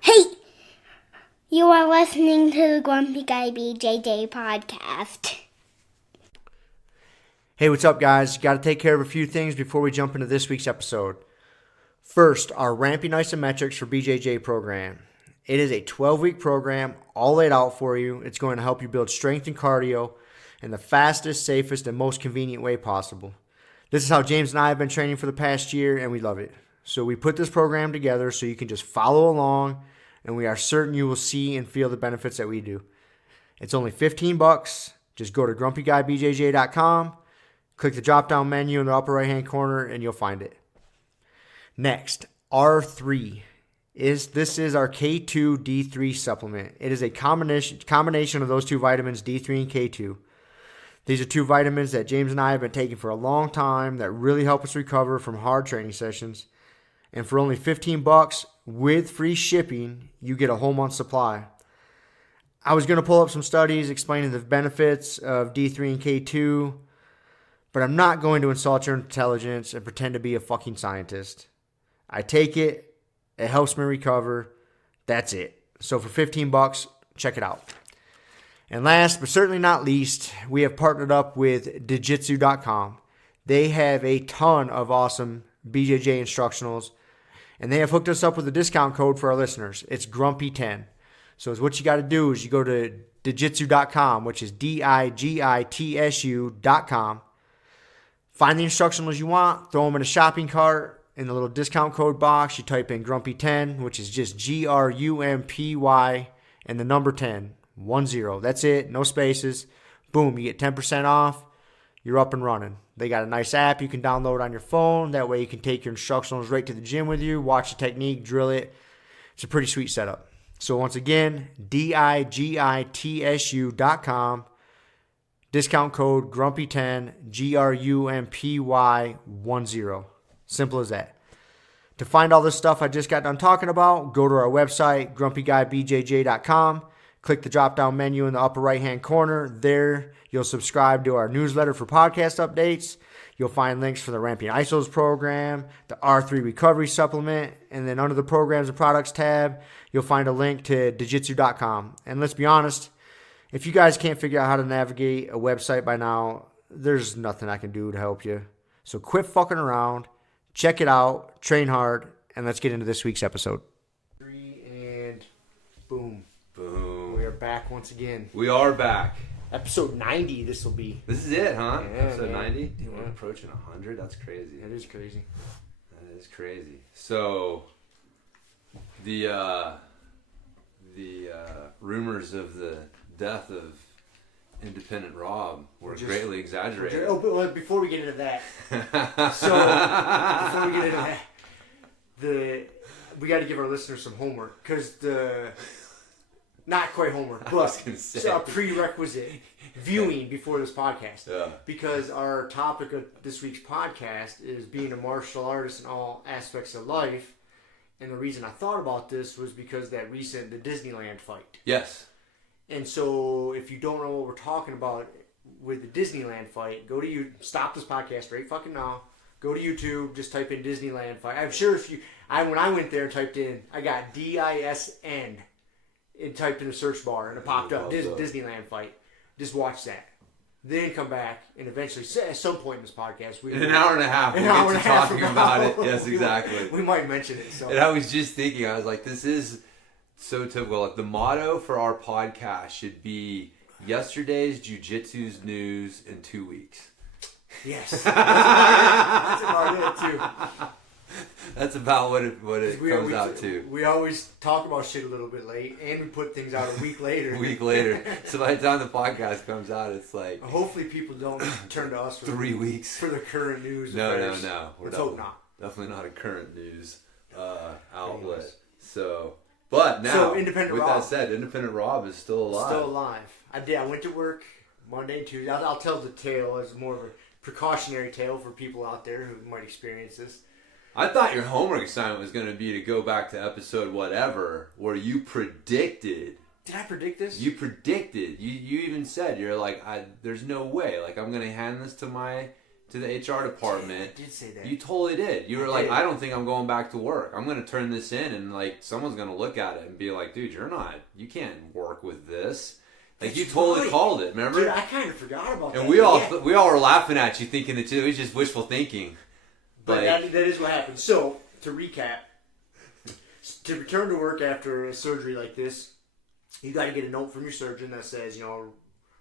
Hey! You are listening to the Grumpy Guy BJJ Podcast. Hey, what's up, guys? Got to take care of a few things before we jump into this week's episode. First, our Ramping Isometrics for BJJ program. It is a 12-week program, all laid out for you. It's going to help you build strength and cardio in the fastest, safest, and most convenient way possible. This is how James and I have been training for the past year, and we love it. So we put this program together so you can just follow along, and we are certain you will see and feel the benefits that we do. It's only $15. Just go to grumpyguybjj.com, click the drop-down menu in the upper right-hand corner, and you'll find it. Next, R3. This is our K2 D3 supplement. It is a combination of those two vitamins, D3 and K2. These are two vitamins that James and I have been taking for a long time that really help us recover from hard training sessions. And for only $15 with free shipping, you get a whole month's supply. I was going to pull up some studies explaining the benefits of D3 and K2, but I'm not going to insult your intelligence and pretend to be a fucking scientist. I take it. It helps me recover. That's it. So for $15, check it out. And last but certainly not least, we have partnered up with Jiu-Jitsu.com. They have a ton of awesome BJJ instructionals, and they have hooked us up with a discount code for our listeners. It's Grumpy10. So what you got to do is you go to Jiu-Jitsu.com, which is DIGITSU.com. Find the instructionals you want, throw them in a shopping cart. In the little discount code box, you type in Grumpy10, which is just GRUMPY and the number 10, 10. That's it, no spaces. Boom, you get 10% off. You're up and running. They got a nice app you can download on your phone. That way you can take your instructionals right to the gym with you, watch the technique, drill it. It's a pretty sweet setup. So once again, DIGITSU.com. Discount code Grumpy10, GRUMPY10. Simple as that. To find all this stuff I just got done talking about, go to our website, grumpyguybjj.com. Click the drop-down menu in the upper right-hand corner. There, you'll subscribe to our newsletter for podcast updates. You'll find links for the Ramping Isos program, the R3 Recovery Supplement, and then under the Programs and Products tab, you'll find a link to Jiu-Jitsu.com. And let's be honest, if you guys can't figure out how to navigate a website by now, there's nothing I can do to help you. So quit fucking around. Check it out, train hard, and let's get into this week's episode. And boom. Boom. We are back once again. We are back. Episode 90 this will be. This is it, huh? Yeah, Episode 90? Dude, Yeah. we're approaching 100? That's crazy. That is crazy. That is crazy. So, the rumors of the death of Independent Rob were greatly exaggerated. Oh, but before we get into that, we got to give our listeners some homework because not quite homework, but a prerequisite viewing before this podcast. Yeah. Because our topic of this week's podcast is being a martial artist in all aspects of life, and the reason I thought about this was because the Disneyland fight. Yes. And so, if you don't know what we're talking about with the Disneyland fight, stop this podcast right fucking now. Go to YouTube, just type in Disneyland fight. I'm sure when I went there and typed in, I got DISN, and typed in the search bar, and it popped up, Disneyland fight. Just watch that. Then come back, and eventually, at some point in this podcast, in an hour and a half, we'll get to talking about it. Yes, exactly. We might mention it. So. And I was just thinking, I was like, this is so typical. Like, the motto for our podcast should be yesterday's jiu-jitsu's news in 2 weeks. Yes. That's about it, too. That's about what it comes out to. We always talk about shit a little bit late, and we put things out a week later. So by the time the podcast comes out, it's like... Hopefully people don't turn to us for 3 weeks. For the current news. No. Let's hope not. Definitely not a current news outlet. Anyways. But now, that said, Independent Rob is still alive. I went to work Monday and Tuesday. I'll tell the tale as more of a precautionary tale for people out there who might experience this. I thought your homework assignment was going to be to go back to episode whatever, where you predicted. Did I predict this? You predicted. You even said, you're like, there's no way. Like, I'm going to hand this to my to the HR department. I did say that. You totally did. You were like, I don't think I'm going back to work. I'm going to turn this in, and like someone's going to look at it and be like, dude, you can't work with this. Like, you totally called it, remember? Dude, I kind of forgot about that. And we all were laughing at you, thinking that it was just wishful thinking. But that is what happened. So, to recap, to return to work after a surgery like this, you got to get a note from your surgeon that says,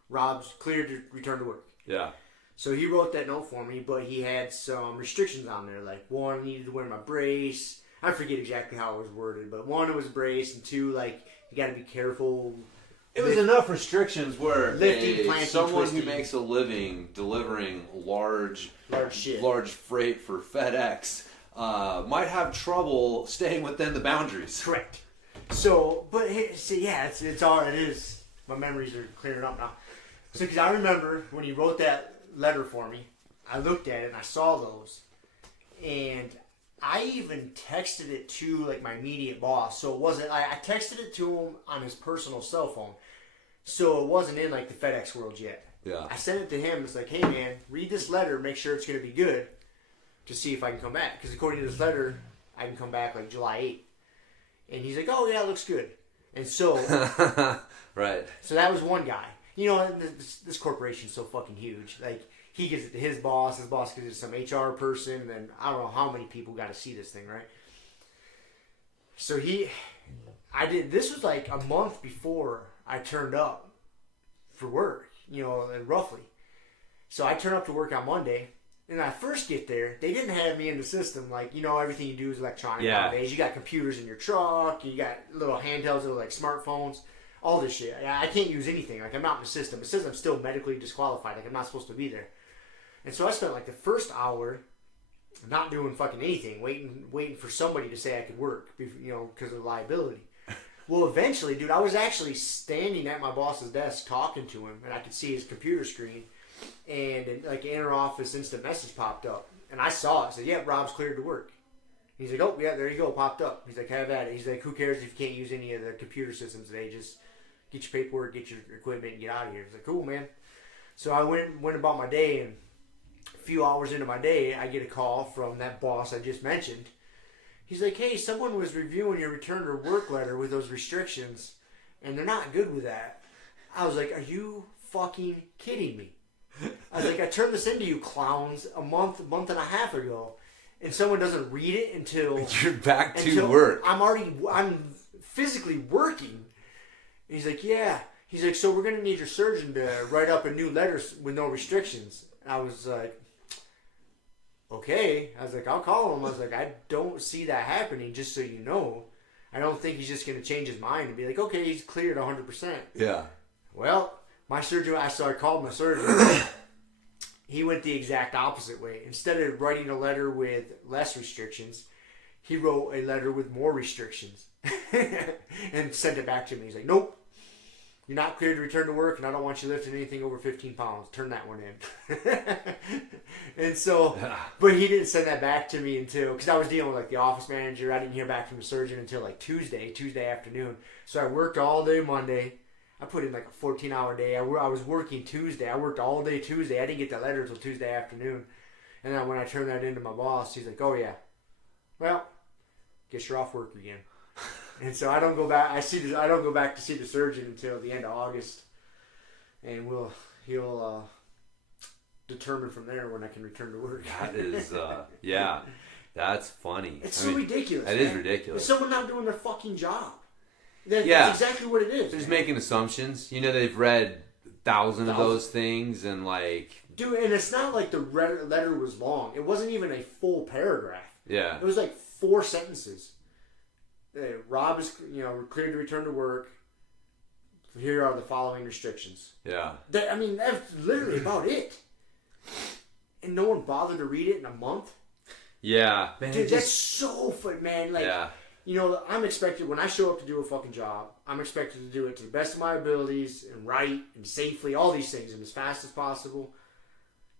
Rob's cleared to return to work. Yeah. So he wrote that note for me, but he had some restrictions on there. Like, one, I needed to wear my brace. I forget exactly how it was worded, but one, it was brace, and two, like, you got to be careful. It was enough restrictions where someone twisting. who makes a living delivering large freight for FedEx might have trouble staying within the boundaries. Correct. So, but it's all it is. My memories are clearing up now. So, because I remember when he wrote that letter for me, I looked at it and I saw those, and I even texted it to like my immediate boss. So it wasn't. I texted it to him on his personal cell phone, so it wasn't in like the FedEx world yet. Yeah. I sent it to him. It's like, hey man, read this letter. Make sure it's going to be good, to see if I can come back. Because according to this letter, I can come back like July 8th. And he's like, oh yeah, it looks good. And so, right. So that was one guy. This corporation's so fucking huge. Like, he gives it to his boss gives it to some HR person, and then I don't know how many people got to see this thing, right? So this was like a month before I turned up for work, roughly. So I turned up to work on Monday, and when I first get there, they didn't have me in the system. Like, everything you do is electronic nowadays. You got computers in your truck, you got little handhelds, little like smartphones. All this shit. I can't use anything. Like, I'm not in the system. It says I'm still medically disqualified. Like, I'm not supposed to be there. And so I spent like the first hour not doing fucking anything, waiting for somebody to say I could work, because of liability. Well, eventually, dude, I was actually standing at my boss's desk talking to him, and I could see his computer screen, and like an inter-office instant message popped up, and I saw it. I said, "Yeah, Rob's cleared to work." He's like, "Oh yeah, there you go, popped up." He's like, "Have at it." He's like, "Who cares if you can't use any of the computer systems today? Just get your paperwork, get your equipment, and get out of here." He's like, "Cool, man." So I went about my day, and a few hours into my day, I get a call from that boss I just mentioned. He's like, "Hey, someone was reviewing your return to work letter with those restrictions, and they're not good with that." I was like, "Are you fucking kidding me?" I was like, "I turned this into you clowns a month and a half ago, and someone doesn't read it until you're back to work. I'm physically working." And he's like, "Yeah." He's like, "So we're gonna need your surgeon to write up a new letter with no restrictions." And I was like, "Okay." I was like, "I'll call him." I was like, "I don't see that happening, just so you know. I don't think he's just gonna change his mind and be like, okay, he's cleared 100%. Yeah. Well, my surgeon, I called my surgeon. He went the exact opposite way. Instead of writing a letter with less restrictions, he wrote a letter with more restrictions and sent it back to me. He's like, "Nope, you're not cleared to return to work, and I don't want you lifting anything over 15 pounds. Turn that one in." And so, but he didn't send that back to me until, because I was dealing with like the office manager. I didn't hear back from the surgeon until like Tuesday afternoon. So I worked all day Monday. I put in like a 14-hour day. I was working Tuesday. I worked all day Tuesday. I didn't get that letter until Tuesday afternoon. And then when I turned that into my boss, he's like, "Oh yeah, well, guess you're off work again." And so I don't go back. I don't go back to see the surgeon until the end of August, and he'll determine from there when I can return to work. That is, yeah, that's funny. It's ridiculous. It is ridiculous. It's someone not doing their fucking job. That's exactly what it is. Just making assumptions. They've read thousands of those things, and like, dude, and it's not like the letter was long. It wasn't even a full paragraph. Yeah, it was like 4 sentences. Rob is, cleared to return to work. Here are the following restrictions. Yeah. That's literally about it. And no one bothered to read it in a month. Yeah. Man, dude, that's so fun, man. Like, yeah. I'm expected, when I show up to do a fucking job, I'm expected to do it to the best of my abilities and right and safely, all these things, and as fast as possible.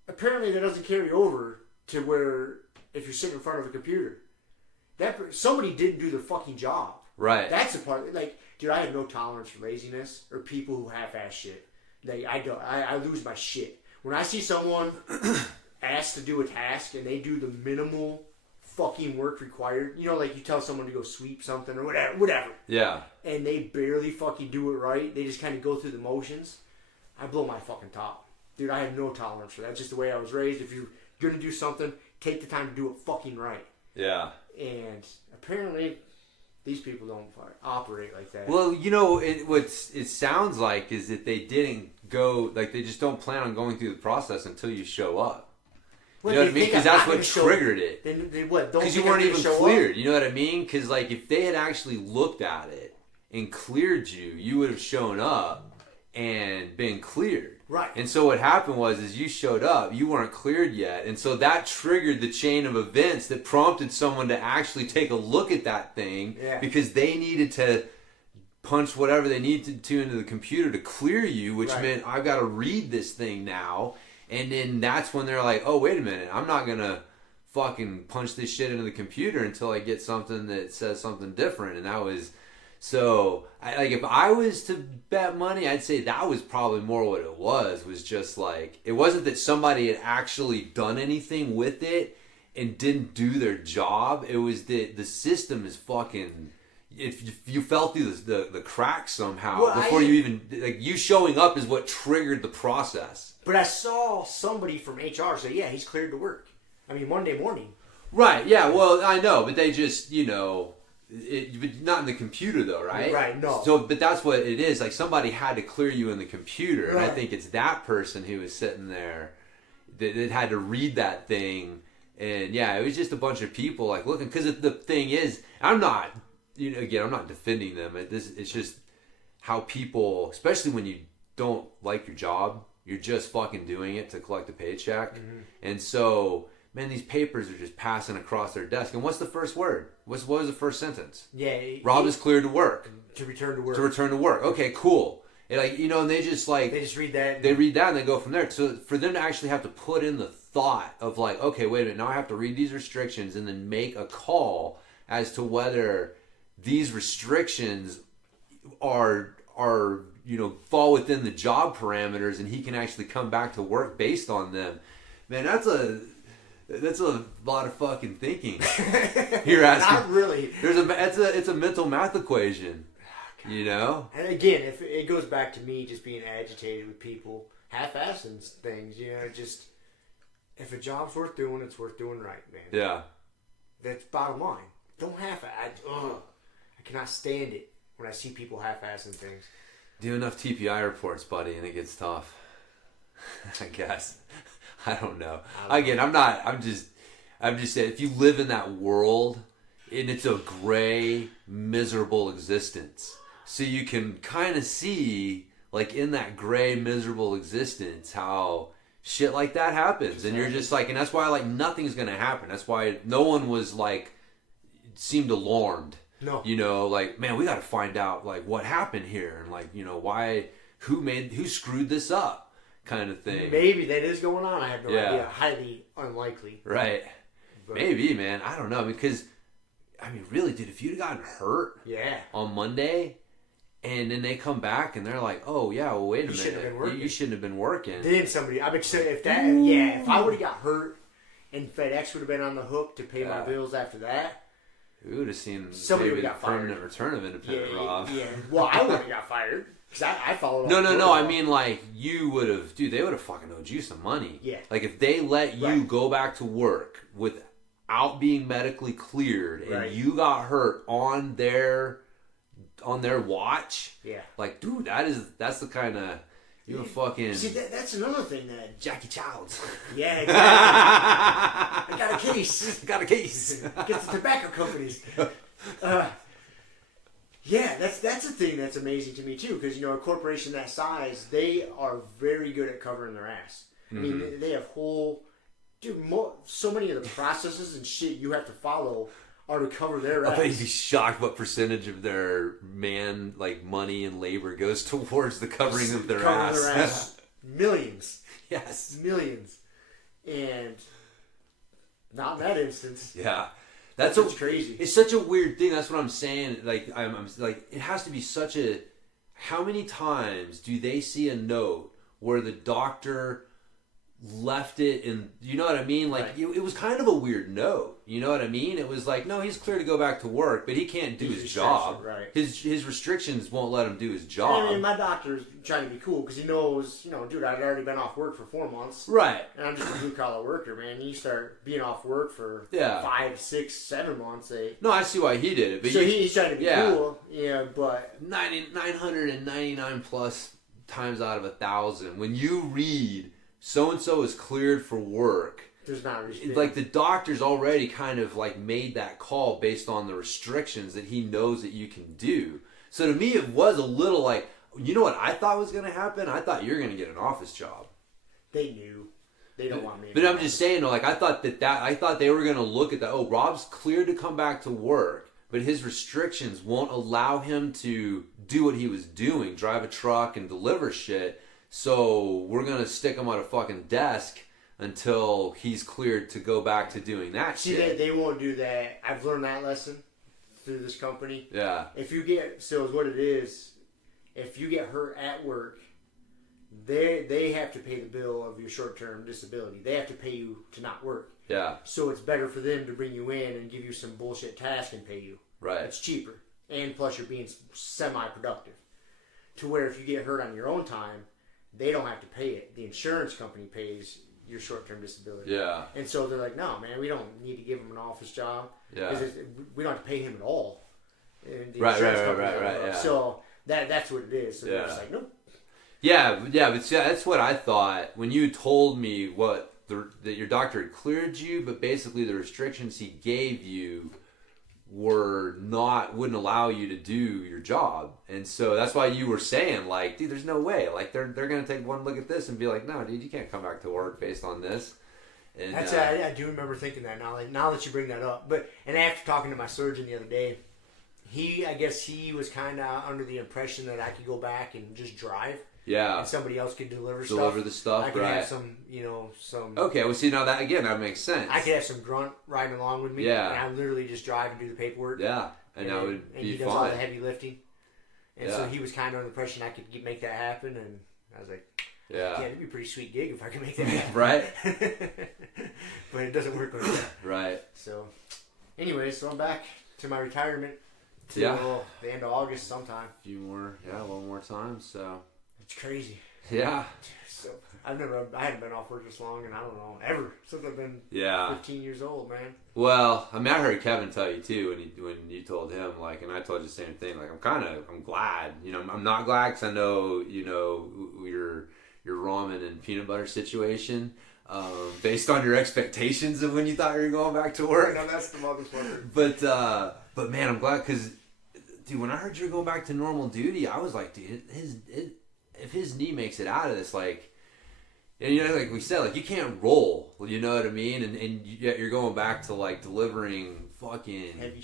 Apparently that doesn't carry over to where if you're sitting in front of a computer. Somebody didn't do their fucking job. Right. That's the part. Like, dude, I have no tolerance for laziness or people who half-ass shit. Like, I lose my shit. When I see someone asked to do a task and they do the minimal fucking work required. You know, like you tell someone to go sweep something or whatever. Yeah. And they barely fucking do it right. They just kind of go through the motions. I blow my fucking top. Dude, I have no tolerance for that. That's just the way I was raised. If you're going to do something, take the time to do it fucking right. Yeah. And apparently, these people don't operate like that. Well, you know, what it sounds like is that they didn't go, like they just don't plan on going through the process until you show up. You know what I mean? Because that's what triggered it. Then what? Because you weren't even cleared. You know what I mean? Because like if they had actually looked at it and cleared you, you would have shown up and been cleared. Right. And so what happened is you showed up, you weren't cleared yet, and so that triggered the chain of events that prompted someone to actually take a look at that thing because they needed to punch whatever they needed to into the computer to clear you, which meant I've got to read this thing now. And then that's when they're like, oh, wait a minute, I'm not going to fucking punch this shit into the computer until I get something that says something different. And that was, so, if I was to bet money, I'd say that was probably more what it was just like, it wasn't that somebody had actually done anything with it and didn't do their job. It was that the system is fucking... If you fell through the cracks somehow before you even... Like, you showing up is what triggered the process. But I saw somebody from HR say, yeah, he's cleared to work. I mean, Monday morning. Right, yeah, well, I know, but they just, you know... but not in the computer, though, right? Right, no. So, but that's what it is. Like, somebody had to clear you in the computer. And I think it's that person who was sitting there that had to read that thing. And, yeah, it was just a bunch of people, like, looking. Because the thing is, I'm not... You know, again, I'm not defending them. It's just how people, especially when you don't like your job, you're just fucking doing it to collect a paycheck. Mm-hmm. And so, man, these papers are just passing across their desk. And what's the first word? What was the first sentence? Yeah. Rob is cleared to work. To return to work. To return to work. Okay, cool. And like, you know, and they just like... They just read that. They read that and they go from there. So for them to actually have to put in the thought of like, okay, wait a minute, now I have to read these restrictions and then make a call as to whether... these restrictions are you know, fall within the job parameters and he can actually come back to work based on them. Man, that's a lot of fucking thinking. You're asking. Not really. It's a mental math equation. You know? And again, if it goes back to me just being agitated with people, half-assing things, you know, just if a job's worth doing, it's worth doing right, man. Yeah. That's bottom line. Don't I cannot stand it when I see people half-assing things. Do enough TPI reports, buddy, and it gets tough. I guess. I don't know. Again, I'm just saying, if you live in that world, and it's a gray, miserable existence, so you can kind of see, like, in that gray, miserable existence, how shit like that happens. And you're just like, and that's why, like, nothing's going to happen. That's why no one was, like, seemed alarmed. No. You know, like, man, we got to find out, like, what happened here. And, like, you know, who screwed this up kind of thing. Maybe that is going on. I have no idea. Highly unlikely. Right. But maybe, man. I don't know. Because, I mean, really, dude, if you'd gotten hurt on Monday and then they come back and they're like, oh, yeah, well, wait a minute. You shouldn't have been working. Then somebody, I would say, if I would have got hurt and FedEx would have been on the hook to pay my bills after that, we would have seen somebody maybe the got permanent fired. Return of independent Rob. Yeah. Well, I would have got fired because I followed. No. I mean, like, you would have, dude. They would have fucking owed you some money. Yeah. Like, if they let you go back to work without being medically cleared and you got hurt on their watch. Yeah. Like, dude, that's the kind of. You're fucking... See, that's another thing that... Jackie Childs. Yeah, exactly. I got a case. Got a case. Get the tobacco companies. Yeah, that's the thing that's amazing to me, too. Because, you know, a corporation that size, they are very good at covering their ass. I mean, they have whole... Dude, so many of the processes and shit you have to follow... are to cover their ass. I bet you'd be shocked what percentage of their money and labor goes towards the covering of their ass. Millions. Yes. Millions. And not in that instance. Yeah. That's crazy. It's such a weird thing. That's what I'm saying. Like, I'm like, it has to be such a... How many times do they see a note where the doctor left it in, you know what I mean? Like, it was kind of a weird note. You know what I mean? It was like, no, he's clear to go back to work, but he can't do his job. Right. His restrictions won't let him do his job. I mean, my doctor's trying to be cool because he knows, dude, I'd already been off work for 4 months. Right. And I'm just a blue-collar worker, man. You start being off work for 5, 6, 7 months. No, I see why he did it. But so he's trying to be cool. Yeah, but 999 plus times out of 1,000, when you read so-and-so is cleared for work, there's not restriction. Like, the doctor's already kind of like made that call based on the restrictions that he knows that you can do. So to me, it was a little like, you know what I thought was going to happen? I thought you were going to get an office job. They knew. They don't want me. But I'm just saying, though, like, I thought they were going to look at that. Oh, Rob's cleared to come back to work, but his restrictions won't allow him to do what he was doing, drive a truck and deliver shit. So we're going to stick him on a fucking desk until he's cleared to go back to doing that shit. See, they won't do that. I've learned that lesson through this company. Yeah. If you get, so what it is, if you get hurt at work, they have to pay the bill of your short-term disability. They have to pay you to not work. Yeah. So it's better for them to bring you in and give you some bullshit task and pay you. Right. It's cheaper. And plus you're being semi-productive. To where if you get hurt on your own time, they don't have to pay it. The insurance company pays your short-term disability. Yeah. And so they're like, no, man, we don't need to give him an office job. Yeah. Because we don't have to pay him at all. And the Right. Yeah. So that's what it is. So they're just like, nope. Yeah, but see, that's what I thought when you told me that your doctor had cleared you, but basically the restrictions he gave you wouldn't allow you to do your job. And so that's why you were saying, like, dude, there's no way. Like, they're going to take one look at this and be like, no, dude, you can't come back to work based on this. And I do remember thinking that now that you bring that up. And after talking to my surgeon the other day, I guess he was kind of under the impression that I could go back and just drive. Yeah. And somebody else could deliver the stuff, I could right. have some. Okay, well, see, now that makes sense. I could have some grunt riding along with me. Yeah. And I literally just drive and do the paperwork. Yeah. And that would be And he does all the heavy lifting. And so he was kind of under the impression I could make that happen. And I was like, yeah, it'd be a pretty sweet gig if I could make that happen. Right. But it doesn't work like that. Right. So, anyway, so I'm back to my retirement till the end of August sometime. One more time, so. It's crazy. Yeah. So I hadn't been off work this long, and I don't know, ever since I've been 15 years old, man. Well, I mean, I heard Kevin tell you too when you told him, like, and I told you the same thing. Like, I'm glad. I'm not glad because I know your ramen and peanut butter situation. Based on your expectations of when you thought you were going back to work. No, that's the motherfucker. But man, I'm glad because, dude, when I heard you were going back to normal duty, I was like, dude, if his knee makes it out of this, like, and like we said, like, you can't roll, you know what I mean? And yet you're going back to, like, delivering fucking heavy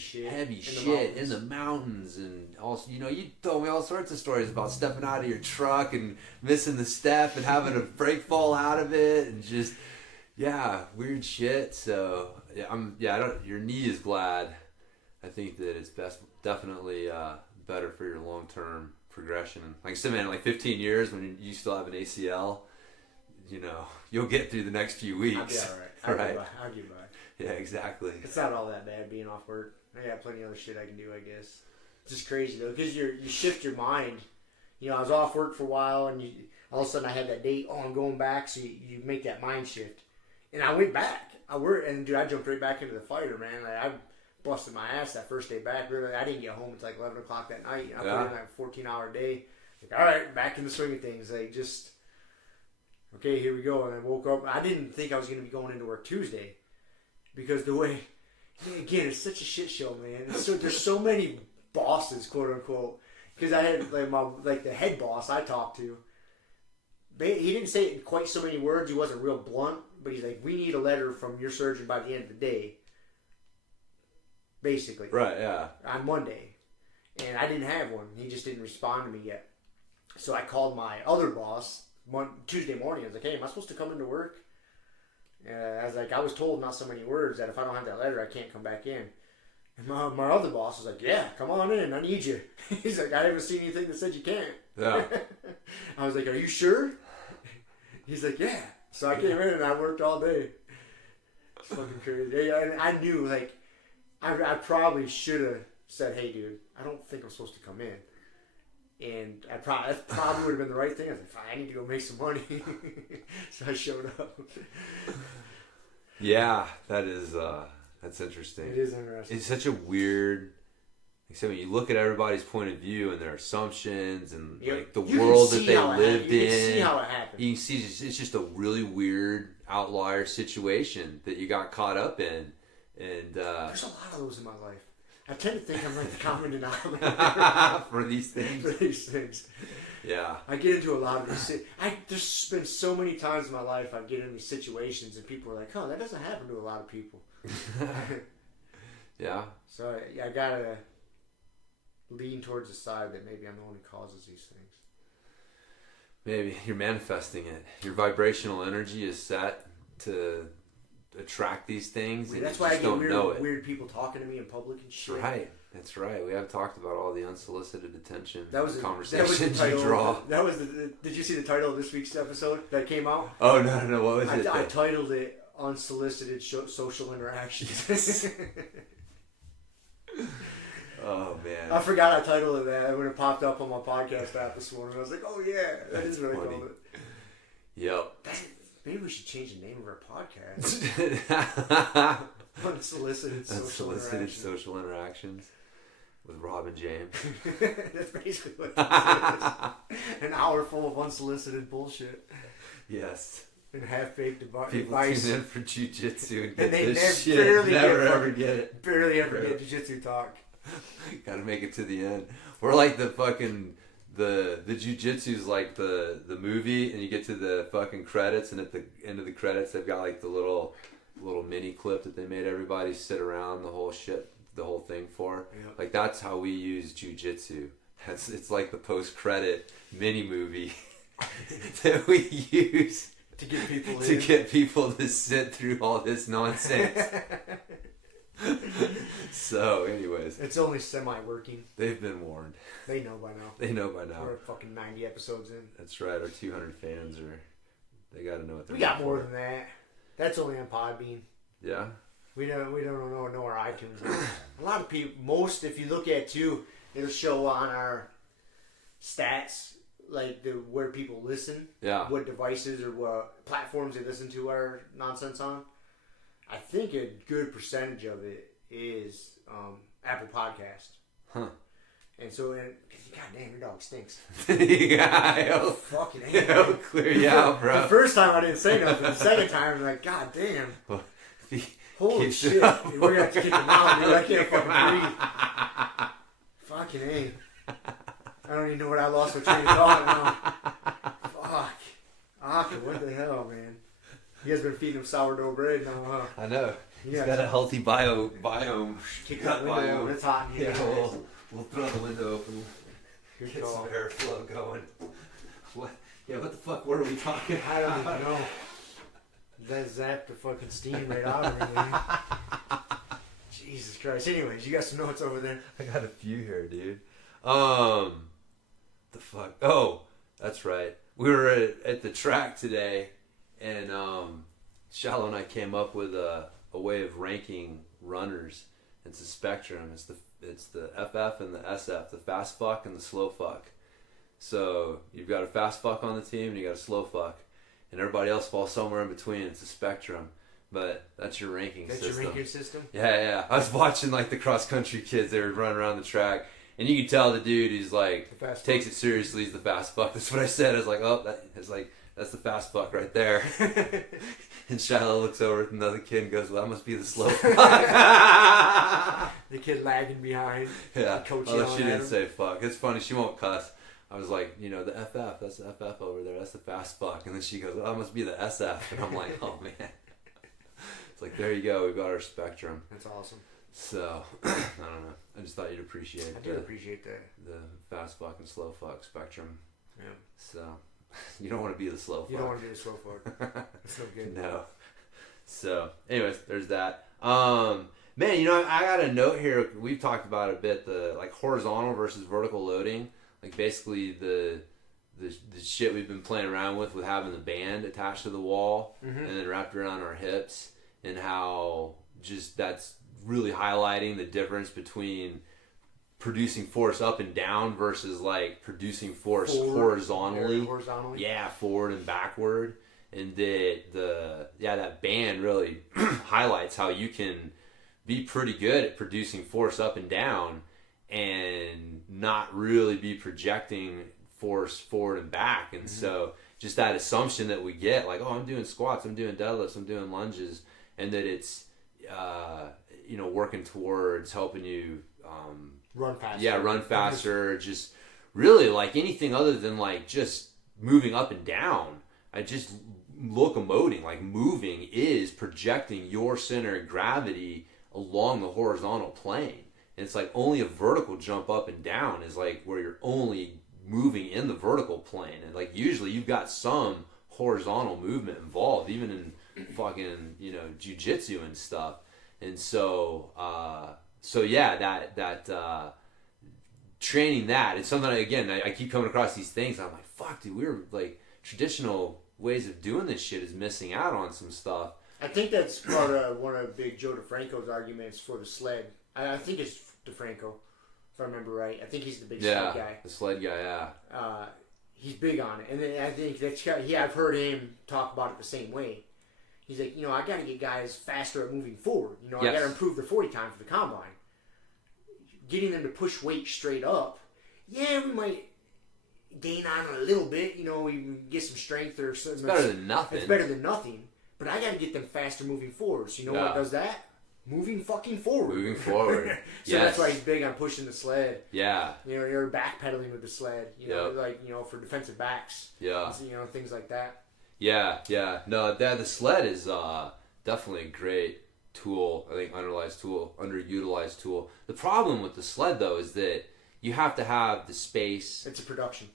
shit in the mountains, and also, you told me all sorts of stories about stepping out of your truck and missing the step and having a brake fall out of it, and just weird shit. So your knee is glad. I think that it's definitely better for your long-term progression. Like I said, man, like 15 years when you still have an ACL, you'll get through the next few weeks. I'll be all right. I'll get by. Yeah, exactly. It's not all that bad being off work. I got plenty of other shit I can do, I guess. It's just crazy though, because you shift your mind. I was off work for a while, and all of a sudden I had that date. Oh, I'm going back, so you make that mind shift. And I went back. I jumped right back into the fighter, man. I busted my ass that first day back. Really, I didn't get home until like 11 o'clock that night. I put in like a 14-hour day. Like, all right, back in the swing of things. Like, just okay, here we go. And I woke up. I didn't think I was going to be going into work Tuesday. Because the way, again, it's such a shit show, man. There's so many bosses, quote unquote. Because I had the head boss I talked to. He didn't say it in quite so many words. He wasn't real blunt, but he's like, "We need a letter from your surgeon by the end of the day." Basically, right? Yeah. On Monday, and I didn't have one. He just didn't respond to me yet. So I called my other boss Tuesday morning. I was like, "Hey, am I supposed to come into work?" I was like, I was told not so many words that if I don't have that letter, I can't come back in. And my other boss was like, yeah, come on in. I need you. He's like, I haven't seen anything that said you can't. Yeah. I was like, are you sure? He's like, yeah. So I came in and I worked all day. It's fucking crazy. And I knew, like, I probably should have said, hey, dude, I don't think I'm supposed to come in. And that probably would have been the right thing. I was like, fine, I need to go make some money. So I showed up. Yeah, that's interesting. It is interesting. It's such a weird... Except when you look at everybody's point of view and their assumptions and like the world that they lived in, you can see how it happened. You can see it's just a really weird outlier situation that you got caught up in. And there's a lot of those in my life. I tend to think I'm like the common denominator for these things. For these things. Yeah. I get into a lot of these. There's been so many times in my life I get into situations and people are like, "Oh, that doesn't happen to a lot of people." Yeah. So I gotta lean towards the side that maybe I'm the one who causes these things. Maybe you're manifesting it. Your vibrational energy is set to attract these things. And that's you why just I don't know get it. weird people talking to me in public and shit. That's right. We have talked about all the unsolicited attention conversations you draw. Did you see the title of this week's episode that came out? Oh, no. What was it? I titled it Unsolicited Social Interactions. Oh, man. I forgot I titled it that when it popped up on my podcast app this morning. I was like, oh, yeah. That is what I called it. Yep. Maybe we should change the name of our podcast. Unsolicited Social Interactions with Rob and James. That's basically what this is. An hour full of unsolicited bullshit. Yes. And half-baked advice. People tune in for jiu-jitsu and get they this shit. Never ever get it. Barely ever get jiu-jitsu talk. Gotta make it to the end. We're like the fucking... The jiu-jitsu's like the movie, and you get to the fucking credits, and at the end of the credits they've got like the little mini clip that they made everybody sit around the whole thing for. Yep. Like that's how we use jiu-jitsu. It's like the post-credit mini movie that we use to get people to sit through all this nonsense. So, anyways. It's only semi-working. They've been warned. They know by now. We're fucking 90 episodes in. That's right. Our 200 fans they gotta know what they're We got more than that. That's only on Podbean. Yeah. We don't know our iTunes. A lot of people, if you look at too, it'll show on our stats, like where people listen. Yeah. What devices or what platforms they listen to our nonsense on. I think a good percentage of it is Apple Podcast. Huh. And so, God damn, your dog stinks. Yeah, fucking it'll clear you out, bro. The first time I didn't say nothing. The second time, I'm like, God damn. Holy shit. We're going to have to kick him out, dude. I can't fucking breathe. Fucking A. I don't even know what I lost my train of thought now. Fuck. What the hell, man? You guys been feeding him sourdough bread now, huh? I know. He's got a healthy biome. Kick that window open. It's hot in here. Yeah, we'll throw the window open. Get some airflow going. What? Yeah, what the fuck were we talking about? I don't even know. That zapped the fucking steam right out of me, man. Jesus Christ. Anyways, you got some notes over there? I got a few here, dude. The fuck? Oh, that's right. We were at the track today, and Shallow and I came up with a way of ranking runners. It's a spectrum. It's the FF and the SF, the fast fuck and the slow fuck. So you've got a fast fuck on the team and you got a slow fuck, and everybody else falls somewhere in between. It's a spectrum, but that's your ranking system. That's your ranking system? Yeah. I was watching like the cross country kids. They were running around the track, and you could tell the dude, he's like takes it seriously. He's the fast fuck. That's what I said. I was like, that's the fast fuck right there. And Shiloh looks over at another kid and goes, well, that must be the slow fuck. The kid lagging behind. Yeah. Coach she didn't say fuck. It's funny. She won't cuss. I was like, the FF. That's the FF over there. That's the fast fuck. And then she goes, well, that must be the SF. And I'm like, oh, man. It's like, there you go. We've got our spectrum. That's awesome. So, I don't know. I just thought you'd appreciate it. I do appreciate that. The fast fuck and slow fuck spectrum. Yeah. So... You don't want to be the slow fuck. You don't want to be the slow fuck. It's no good. No. So, anyways, there's that. Man, I got a note here. We've talked about it a bit, the like horizontal versus vertical loading. Like basically the the shit we've been playing around with having the band attached to the wall and then wrapped around our hips, and how just that's really highlighting the difference between producing force up and down versus like producing force horizontally. Yeah, forward and backward. And that band really highlights how you can be pretty good at producing force up and down and not really be projecting force forward and back. And so just that assumption that we get, like, oh, I'm doing squats, I'm doing deadlifts, I'm doing lunges, and that it's working towards helping you run faster. Yeah, run faster. Just really like anything other than like just moving up and down. I just locomoting, like moving, is projecting your center of gravity along the horizontal plane. And it's like only a vertical jump up and down is like where you're only moving in the vertical plane. And like usually you've got some horizontal movement involved, even in fucking, jiu-jitsu and stuff. And so training that, it's something I keep coming across these things. And I'm like, fuck, dude, we're like traditional ways of doing this shit is missing out on some stuff. I think that's part of one of Big Joe DeFranco's arguments for the sled. I think it's DeFranco, if I remember right. I think he's the big sled guy. The sled guy, yeah. He's big on it. And then I think I've heard him talk about it the same way. He's like, I got to get guys faster at moving forward. I got to improve their 40 time for the combine. Getting them to push weight straight up, we might gain on it a little bit. We can get some strength or something. It's better than nothing. It's better than nothing. But I got to get them faster moving forward. So what does that? Moving fucking forward. Moving forward. So that's why he's big on pushing the sled. Yeah. You're backpedaling with the sled. For defensive backs. Yeah. Things like that. Yeah. No, the sled is definitely a great tool. I think underutilized tool. The problem with the sled though is that you have to have the space. It's a production.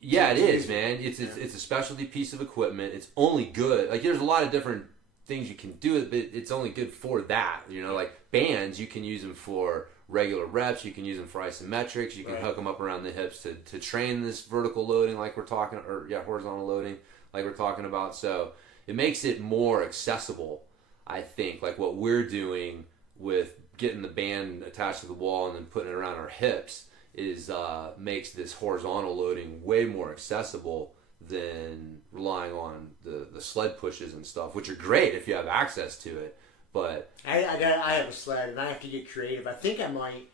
Yeah, it is, man. It's a specialty piece of equipment. It's only good. Like there's a lot of different things you can do, but it's only good for that. Like bands, you can use them for regular reps. You can use them for isometrics. You can hook them up around the hips to train this vertical loading, like we're talking, horizontal loading, like we're talking about. So it makes it more accessible, I think. Like what we're doing with getting the band attached to the wall and then putting it around our hips is makes this horizontal loading way more accessible than relying on the sled pushes and stuff, which are great if you have access to it. But I have a sled and I have to get creative. I think I might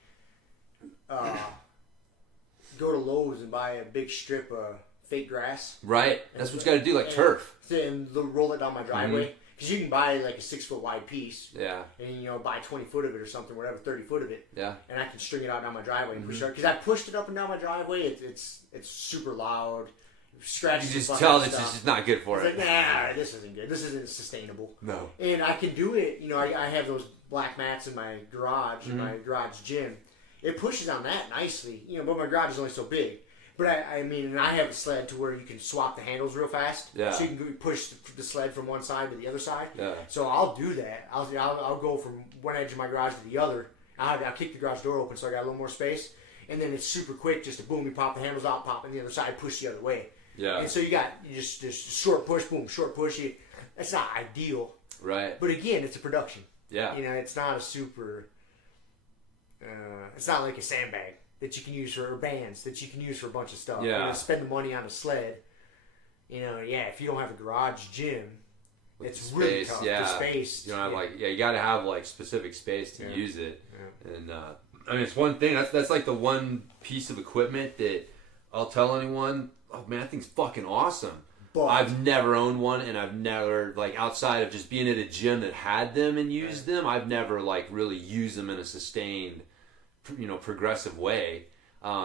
go to Lowe's and buy a big strip of fake grass. Right, that's what you got to do, like turf. And roll it down my driveway. Because you can buy like a 6 foot wide piece. Yeah. And buy 20 foot of it or something, whatever, 30 foot of it. Yeah. And I can string it out down my driveway and push it. Because I pushed it up and down my driveway. It's super loud. Scratches. You just tell that it's just not good for it. Like, nah, this isn't good. This isn't sustainable. No. And I can do it. I have those black mats in my garage, in my garage gym. It pushes on that nicely. But my garage is only so big. But and I have a sled to where you can swap the handles real fast. Yeah. So you can push the sled from one side to the other side. Yeah. So I'll do that. I'll go from one edge of my garage to the other. I'll kick the garage door open so I got a little more space. And then it's super quick, just to boom, you pop the handles out, pop on the other side, push the other way. Yeah. And so you just short push, boom, short push. That's not ideal. Right. But again, it's a production. Yeah. It's not a super. It's not like a sandbag that you can use for bands, that you can use for a bunch of stuff. Yeah. Spend the money on a sled. If you don't have a garage gym, it's really tough. Yeah. The space. You don't have you got to have like specific space to use it. Yeah. And it's one thing. That's like the one piece of equipment that I'll tell anyone, oh man, that thing's fucking awesome. But I've never owned one, and I've never, outside of just being at a gym that had them and used them, I've never really used them in a sustained, progressive way.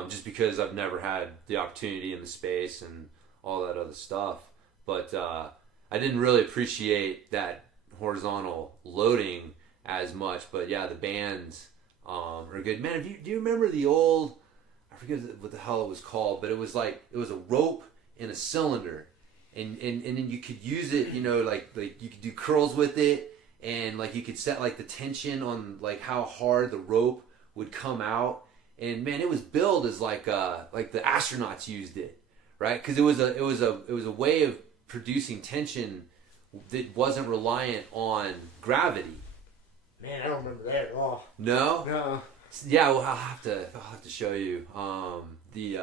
Just because I've never had the opportunity in the space and all that other stuff. But I didn't really appreciate that horizontal loading as much. But yeah, the bands are good. Man, do you remember the old, I forget what the hell it was called, but it was a rope in a cylinder. And then you could use it, like you could do curls with it, and you could set the tension on how hard the rope would come out. And man, it was billed as the astronauts used it, right? Because it was a way of producing tension that wasn't reliant on gravity. Man, I don't remember that at all. No? No. Yeah, well, I'll have to show you. Dude,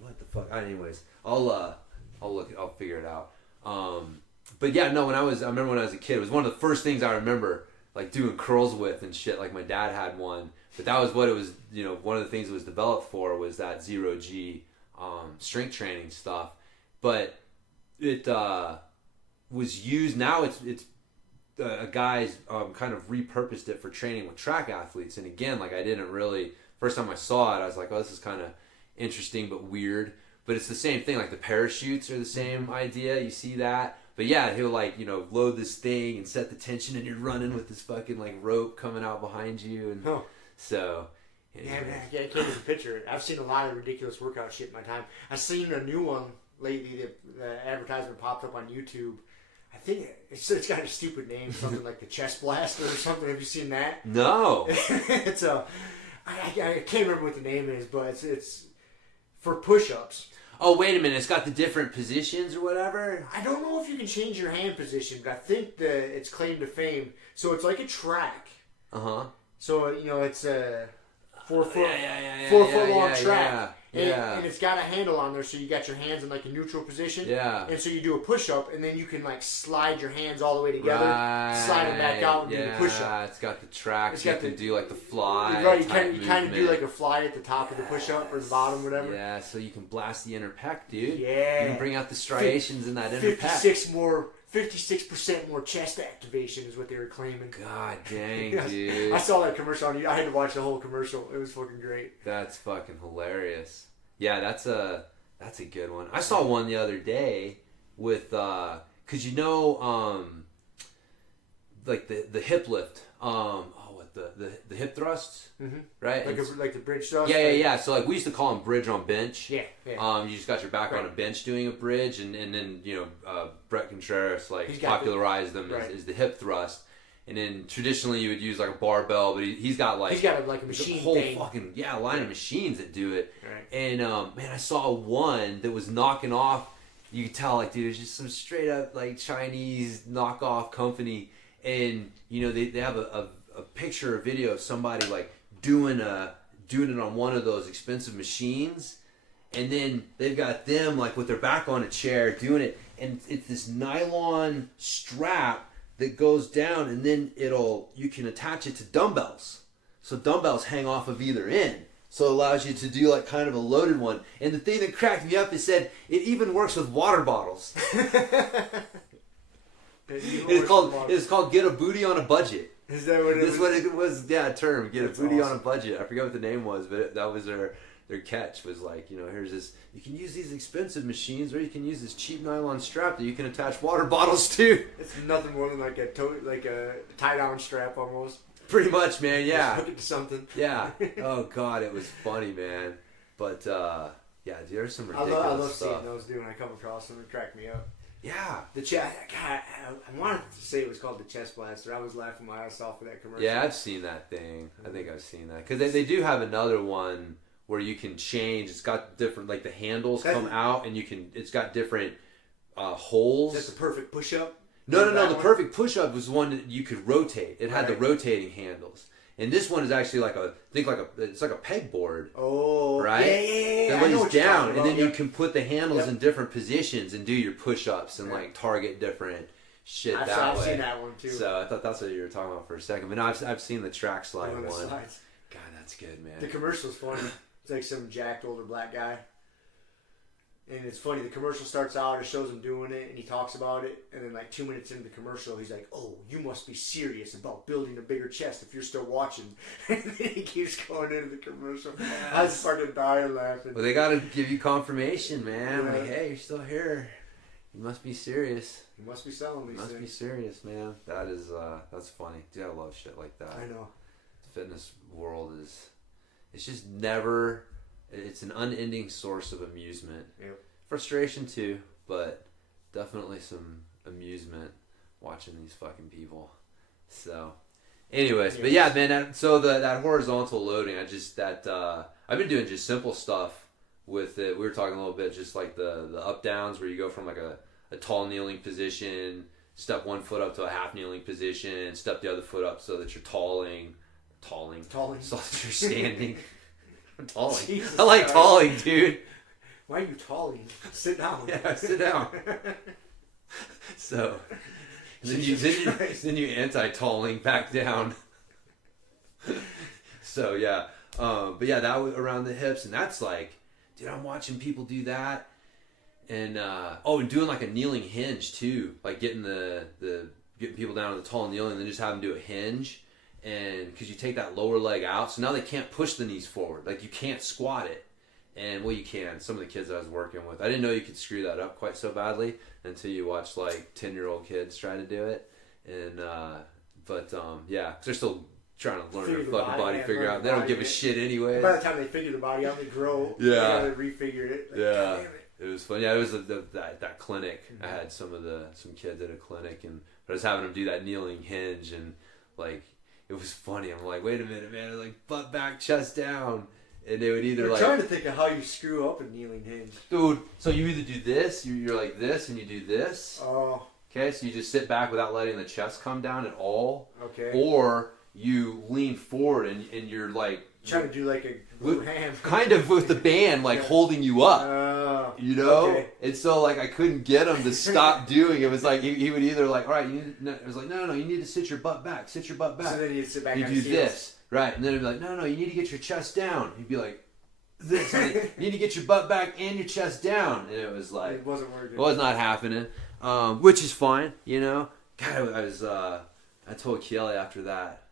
what the fuck? Anyways, I'll figure it out. But yeah, no, I remember when I was a kid, it was one of the first things I remember, like, doing curls with and shit. Like, my dad had one, but that was what it was, one of the things it was developed for was that 0G, strength training stuff. But it, was used, now it's a guy's, kind of repurposed it for training with track athletes. And again, like, I didn't really, first time I saw it, I was like, oh, this is kind of interesting but weird. But it's the same thing, like the parachutes are the same idea, you see that. But yeah, he'll like, load this thing and set the tension and you're running with this fucking like rope coming out behind you. And so... Anyway. Yeah, man, I can't get a picture. I've seen a lot of ridiculous workout shit in my time. I've seen a new one lately, the advertisement popped up on YouTube. I think it's got a stupid name, something like the Chest Blaster or something. Have you seen that? No. It's I can't remember what the name is, but it's for push-ups. Oh, wait a minute. It's got the different positions or whatever? I don't know if you can change your hand position, but I think that it's claim to fame. So it's like a track. Uh-huh. So, it's a 4 foot long track. Yeah. And it's got a handle on there, so you got your hands in like a neutral position. Yeah. And so you do a push-up, and then you can like slide your hands all the way together, slide them back out, and do the push-up. Yeah, it's got the tracks. You can do like the fly. Right, you kind of do like a fly at the top of the push-up or the bottom, whatever. Yeah, so you can blast the inner pec, dude. Yeah. You can bring out the striations in that inner pec. 56% more chest activation is what they were claiming. God dang, dude. I saw that commercial on you. I had to watch the whole commercial. It was fucking great. That's fucking hilarious. Yeah, that's a good one. I saw one the other day with cause like the hip lift. The hip thrusts, right? Like the bridge thrust. Yeah. So like we used to call them bridge on bench. Yeah. You just got your back on a bench doing a bridge, and then Brett Contreras popularized them as the hip thrust. And then traditionally you would use like a barbell, but he's got a machine whole thing. fucking line of machines that do it. Right. And man, I saw one that was knocking off. You could tell, like, dude, it's just some straight up like Chinese knockoff company, and they have a picture or video of somebody like doing it on one of those expensive machines, and then they've got them like with their back on a chair doing it, and it's this nylon strap that goes down, and then you can attach it to dumbbells, so dumbbells hang off of either end, so it allows you to do like kind of a loaded one. And the thing that cracked me up is said it even works with water bottles. It's called Get a Booty on a Budget. Is that what it is? That's what it was, a term. Get a booty on a budget. I forget what the name was, but that was their catch, was like, here's this, you can use these expensive machines, or you can use this cheap nylon strap that you can attach water bottles to. It's nothing more than like a tie-down strap almost. Pretty much, man, yeah. Just hook it to something. Yeah. Oh, God, it was funny, man. But, yeah, there's some ridiculous stuff. I love seeing those, dude, when I come across them. It cracked me up. Yeah. The chest. God, I wanted to say it was called the Chest Blaster. I was laughing my ass off with that commercial. Yeah, I've seen that thing. I think I've seen that. Because they do have another one where you can change. It's got different, like the handles come out, and it's got different holes. Is that the perfect push-up? No. The perfect push-up was one that you could rotate. It had the rotating handles. And this one is actually it's like a pegboard. Oh, right? Yeah. That lays down, and then you can put the handles in different positions and do your push-ups and like target different shit that way. I've seen that one too. So I thought that's what you were talking about for a second. But no, I've seen the track slide one. Slides. God, that's good, man. The commercial's funny. It's like some jacked older black guy. And it's funny, the commercial starts out, it shows him doing it, and he talks about it, and then like 2 minutes into the commercial, he's like, oh, you must be serious about building a bigger chest if you're still watching. And then he keeps going into the commercial. Yes. I started dying laughing. Well, they got to give you confirmation, man. Yeah. Like, hey, you're still here. You must be serious. You must be selling these things. You must be serious, man. That is, that's funny. Dude, I love shit like that. I know. The fitness world it's just never... It's an unending source of amusement. Yep. Frustration too, but definitely some amusement watching these fucking people. So, anyways, but yeah, man. That horizontal loading, I've been doing just simple stuff with it. We were talking a little bit just like the up downs where you go from like a tall kneeling position, step one foot up to a half kneeling position, step the other foot up so that you're talling, so that you're standing. I'm talling. Jesus I like Christ. talling, dude. Why are you talling? Sit down. Yeah, sit down. So then you anti-talling back down. So yeah, but yeah, that was around the hips, and that's like, dude, I'm watching people do that, and and doing like a kneeling hinge too, like getting getting people down to the tall kneeling, and then just have them do a hinge, and because you take that lower leg out, so now they can't push the knees forward, like you can't squat it, and well you can. Some of the kids that I was working with, I didn't know you could screw that up quite so badly until you watch like 10-year-old kids try to do it, and yeah, because they're still trying to learn their fucking body, figure out. They don't give a shit anyway. By the time they figure the body out, they grow. Yeah. They refigured it. Like, Yeah. God damn it. It was fun. Yeah, it was that clinic. I had some kids at a clinic, and I was having them do that kneeling hinge, and like it was funny. I'm like, wait a minute, man! Like butt back, chest down, and they would either I'm trying to think of how you screw up a kneeling hinge. dude. So you either do this, you're like this, and you do this. Oh. Okay, so you just sit back without letting the chest come down at all. Okay. Or you lean forward and you're like trying to do like a blue hand. kind of with the band like holding you up, you know. Okay. And so like I couldn't get him to stop doing it. It was like he would either like, all right, it was like no, you need to sit your butt back. So then you'd sit back. You on do his heels. this, right? And then it'd be like, no, you need to get your chest down. He'd be like, this. You need to get your butt back and your chest down. And it was like It wasn't working. it was not happening, which is fine, you know. God, I told Kelly after that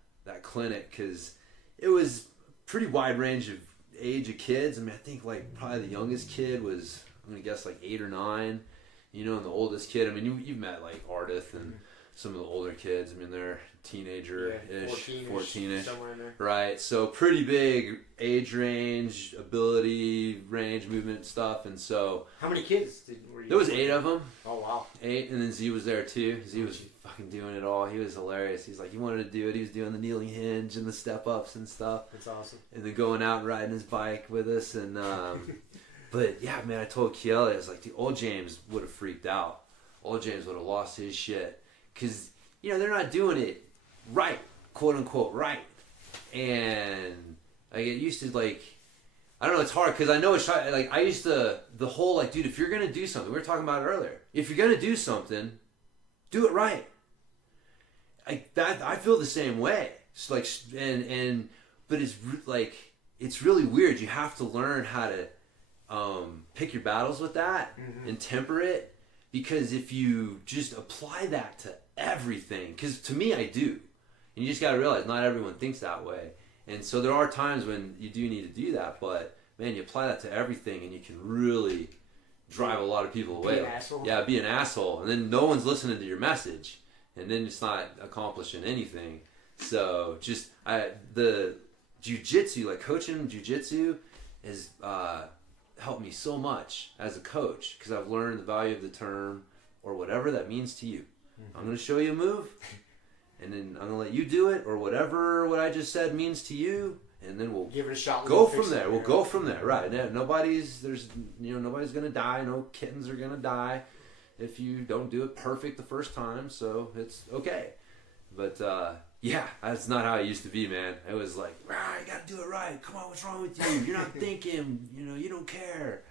clinic, because it was pretty wide range of age of kids. I mean, I think like probably the youngest kid was, I'm gonna guess like 8 or 9, you know, and the oldest kid, I mean, you've met like Ardith and some of the older kids. I mean, they're teenager-ish, 14-ish, somewhere in there. right? So pretty big age range, ability range, movement stuff, and so How many kids were you? there was 8 of them. Oh wow. 8, and then Z was there too. Z was fucking doing it all. He was hilarious. He's like, he wanted to do it. He was doing the kneeling hinge and the step ups and stuff. That's awesome. And then going out and riding his bike with us. And but yeah, man, I told Kiel, I was like, the old James would have freaked out. Old James would have lost his shit, because you know they're not doing it right, quote unquote right. And I get used to like, I don't know, it's hard because I know it's like I used to the whole like, dude, if you're gonna do something, we were talking about it earlier. If you're gonna do something, do it right. I feel the same way. It's like but it's like it's really weird. You have to learn how to pick your battles with that and temper it, because if you just apply that to everything, because to me I do, and you just got to realize not everyone thinks that way, and so there are times when you do need to do that, but man, you apply that to everything and you can really drive a lot of people away. Be an asshole. Yeah, be an asshole, and then no one's listening to your message, and then it's not accomplishing anything. So just the jiu-jitsu, like coaching jiu-jitsu has helped me so much as a coach, because I've learned the value of the term, or whatever that means to you. I'm going to show you a move, and then I'm going to let you do it, or whatever what I just said means to you, and then we'll give it a shot. Go from there. We'll go from there. Right. Nobody's going to die. No kittens are going to die if you don't do it perfect the first time, so it's okay. But yeah, that's not how it used to be, man. It was like, you got to do it right. Come on, what's wrong with you? You're not thinking. You don't care.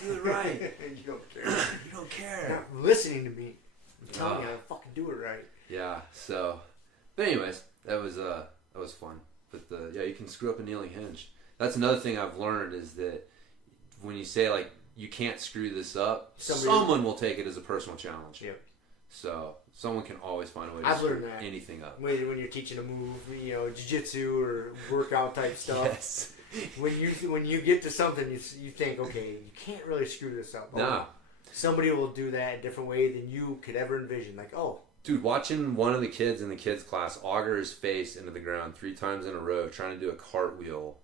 Do it right. You don't care. You don't care. You're not listening to me. I'm telling you how to fucking do it right. Yeah. So, but anyways, that was fun. But you can screw up a kneeling hinge. That's another thing I've learned, is that when you say like you can't screw this up, someone will take it as a personal challenge. Yep. So someone can always find a way to I've screw learned that. anything up. When you're teaching a move, jiu-jitsu or workout type stuff. Yes. When you get to something, you think, okay, you can't really screw this up. No. Somebody will do that a different way than you could ever envision. Like, oh. Dude, watching one of the kids in the kids class auger his face into the ground 3 times in a row trying to do a cartwheel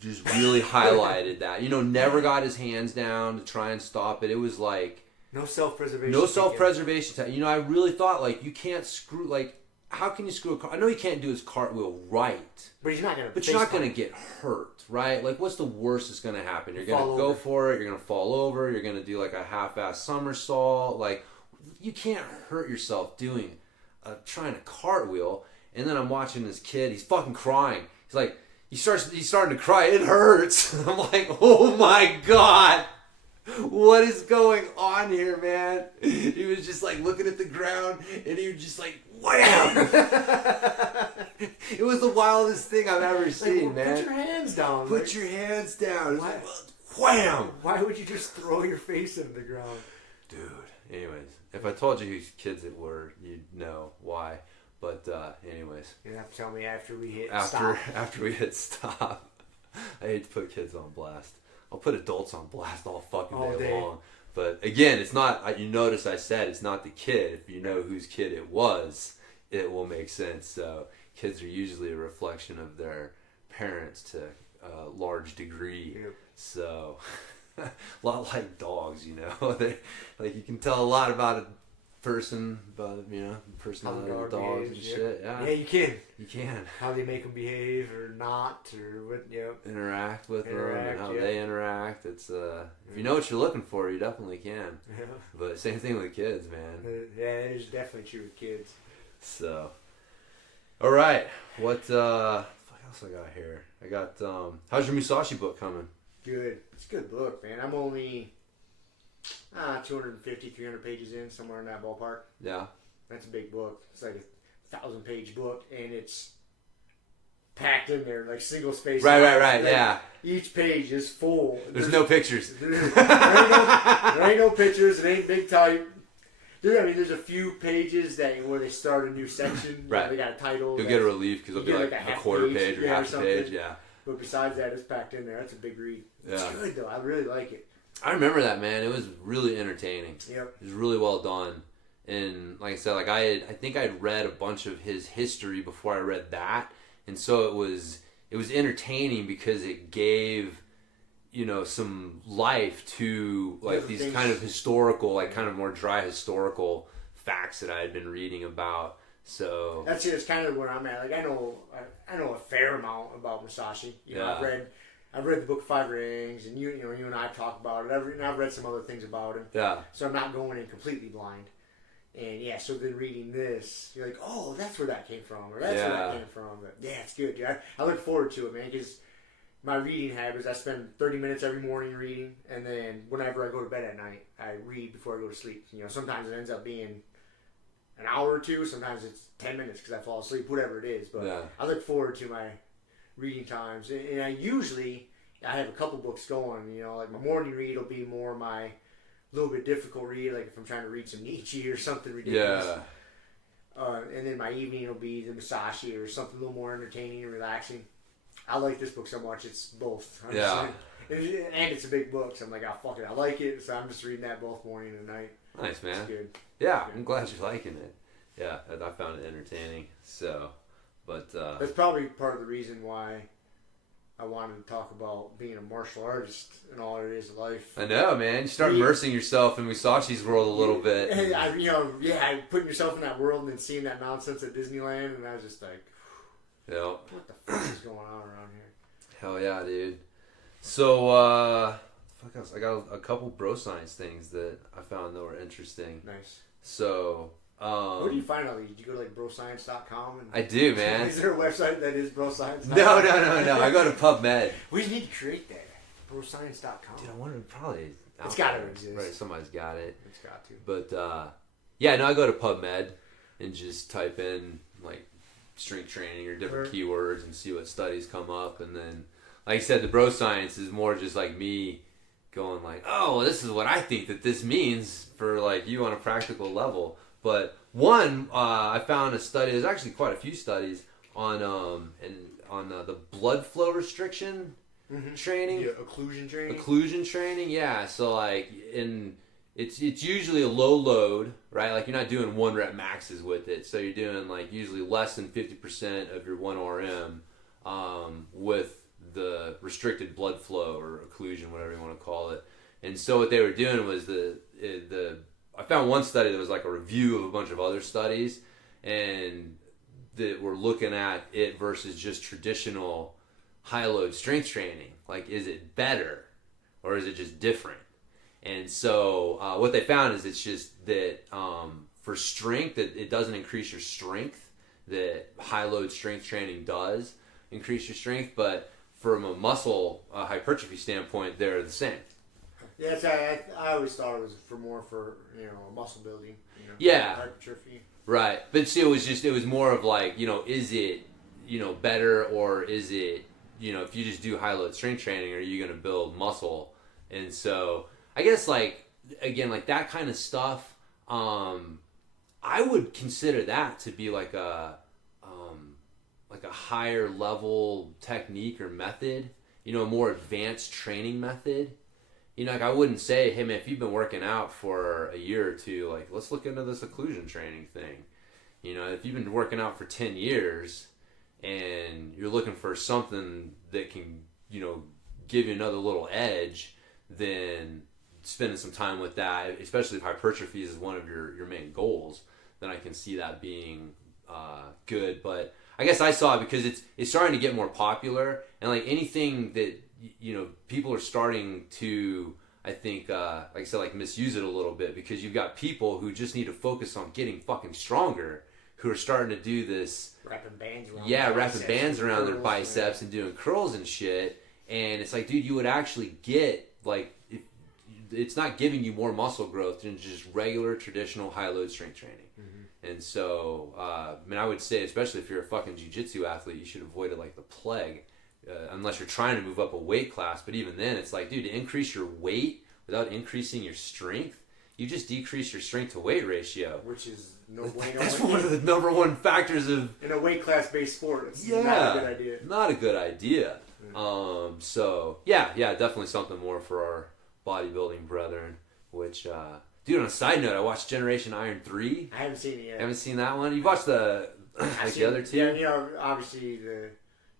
just really highlighted that. Never got his hands down to try and stop it. It was like no self-preservation. No self-preservation. I really thought like you can't screw, like how can you screw a car? I know you can't do his cartwheel right. But you're not going to get hurt, right? Like, what's the worst that's going to happen? You're going to go for it. You're going to fall over. You're going to do like a half-ass somersault. Like, you can't hurt yourself trying to cartwheel. And then I'm watching this kid. He's fucking crying. He's like, he's starting to cry. It hurts. I'm like, oh my God. What is going on here, man? He was just like looking at the ground and he was just like, wham! It was the wildest thing I've ever seen, man. Put your hands down. Put your hands down. Wham! Why would you just throw your face into the ground? Dude, anyways, if I told you whose kids it were, you'd know why. But anyways. You have to tell me after we hit stop. After we hit stop. I hate to put kids on blast. I'll put adults on blast all fucking day long. But again, it's not, you notice I said it's not the kid. If you know whose kid it was, it will make sense. So kids are usually a reflection of their parents to a large degree. Yep. So a lot like dogs, you know. Like you can tell a lot about a person, about, you know, personality of dogs and shit. Yeah, you can. You can. How they make them behave or not, or what, interact with them, and how they interact. It's if you know what you're looking for, you definitely can. Yeah. But same thing with kids, man. Yeah, it is definitely true with kids. So, all right, what else I got here? I got how's your Musashi book coming? Good. It's a good book, man. I'm only 250, 300 pages in, somewhere in that ballpark. Yeah. That's a big book. It's like a 1,000-page book, and it's packed in there, like single space. Right, like, yeah. Each page is full. There's no pictures. There ain't no pictures. It ain't big type. There's a few pages where they start a new section. Right. They got a title. You'll get a relief because it'll be like a quarter page or half a page. Yeah. But besides that, it's packed in there. That's a big read. Yeah. It's good, though. I really like it. I remember that, man. It was really entertaining. Yep. It was really well done. And like I said, like I think I'd read a bunch of his history before I read that. And so it was entertaining because it gave, you know, some life to like these kind of historical, like kind of more dry historical facts that I had been reading about. So that's just kind of where I'm at. Like I know a fair amount about Musashi. You know, I've read the book Five Rings, and you and I talked about it. I've read some other things about him. Yeah. So I'm not going in completely blind. And yeah, so then reading this, you're like, oh, that's where that came from, or that's where that came from. But yeah, it's good. Dude. I look forward to it, man, because my reading habits, I spend 30 minutes every morning reading, and then whenever I go to bed at night, I read before I go to sleep. You know, sometimes it ends up being an hour or two, sometimes it's 10 minutes because I fall asleep, whatever it is. But I look forward to my reading times, and I have a couple books going. You know, like my morning read will be more my little bit difficult read, like if I'm trying to read some Nietzsche or something ridiculous. Yeah. And then my evening will be the Musashi or something a little more entertaining and relaxing. I like this book so much; it's both. And it's a big book, so I'm like, oh fuck it, I like it. So I'm just reading that both morning and night. Nice, man. It's good. Yeah, I'm glad you're liking it. Yeah, I found it entertaining. So, but that's probably part of the reason why I wanted to talk about being a martial artist and all it is in life. I know, man. You start immersing yourself in Musashi's world a little bit. Putting yourself in that world and then seeing that nonsense at Disneyland, and I was just like, what the fuck is going on around here? Hell yeah, dude. So, fuck else? I got a couple bro science things that I found that were interesting. Nice. So, where do you find all these? Did you go to like broscience.com? I do, man. Is there a website that is broscience.com? No. I go to PubMed. We need to create that. Broscience.com. Dude, I wonder probably. It's got to exist. Right, somebody's got it. It's got to. But I go to PubMed and just type in like strength training or different keywords and see what studies come up, and then, like I said, the bro science is more just like me going like, oh, well, this is what I think that this means for like you on a practical level. But one, I found a study. There's actually quite a few studies on the blood flow restriction training. Yeah, occlusion training. Occlusion training, yeah. So like it's usually a low load, right? Like you're not doing 1 rep maxes with it. So you're doing like usually less than 50% of your 1 RM with the restricted blood flow or occlusion, whatever you want to call it. And so what they were doing was I found one study that was like a review of a bunch of other studies, and that we're looking at it versus just traditional high load strength training. Like, is it better or is it just different? And so what they found is it's just that for strength, that it doesn't increase your strength, that high load strength training does increase your strength, but from a muscle hypertrophy standpoint, they're the same. Yeah, I always thought it was more for muscle building. Yeah. Hypertrophy. Right, but see, it was more of like, is it, better, or is it, if you just do high load strength training, are you going to build muscle? And so I guess like, again, like that kind of stuff, I would consider that to be like a higher level technique or method, a more advanced training method. Like I wouldn't say, hey man, if you've been working out for a year or two, like let's look into this occlusion training thing. If you've been working out for 10 years and you're looking for something that can, give you another little edge, then spending some time with that, especially if hypertrophy is one of your main goals, then I can see that being good. But I guess I saw it because it's starting to get more popular, and like anything that people are starting to, I think, like I said, like misuse it a little bit, because you've got people who just need to focus on getting fucking stronger, who are starting to do this wrapping bands around their biceps and doing curls and shit. And it's like, dude, you would actually get like, it's not giving you more muscle growth than just regular traditional high load strength training. Mm-hmm. And so, I would say, especially if you're a fucking jiu-jitsu athlete, you should avoid it like the plague. Unless you're trying to move up a weight class. But even then, it's like, dude, to increase your weight without increasing your strength, you just decrease your strength to weight ratio. Which is that's one of the number one factors of... in a weight class based sport. It's not a good idea. Not a good idea. Mm. So, yeah, definitely something more for our bodybuilding brethren. Which, dude, on a side note, I watched Generation Iron 3. I haven't seen it yet. Haven't seen that one? You watched the other two? Yeah, obviously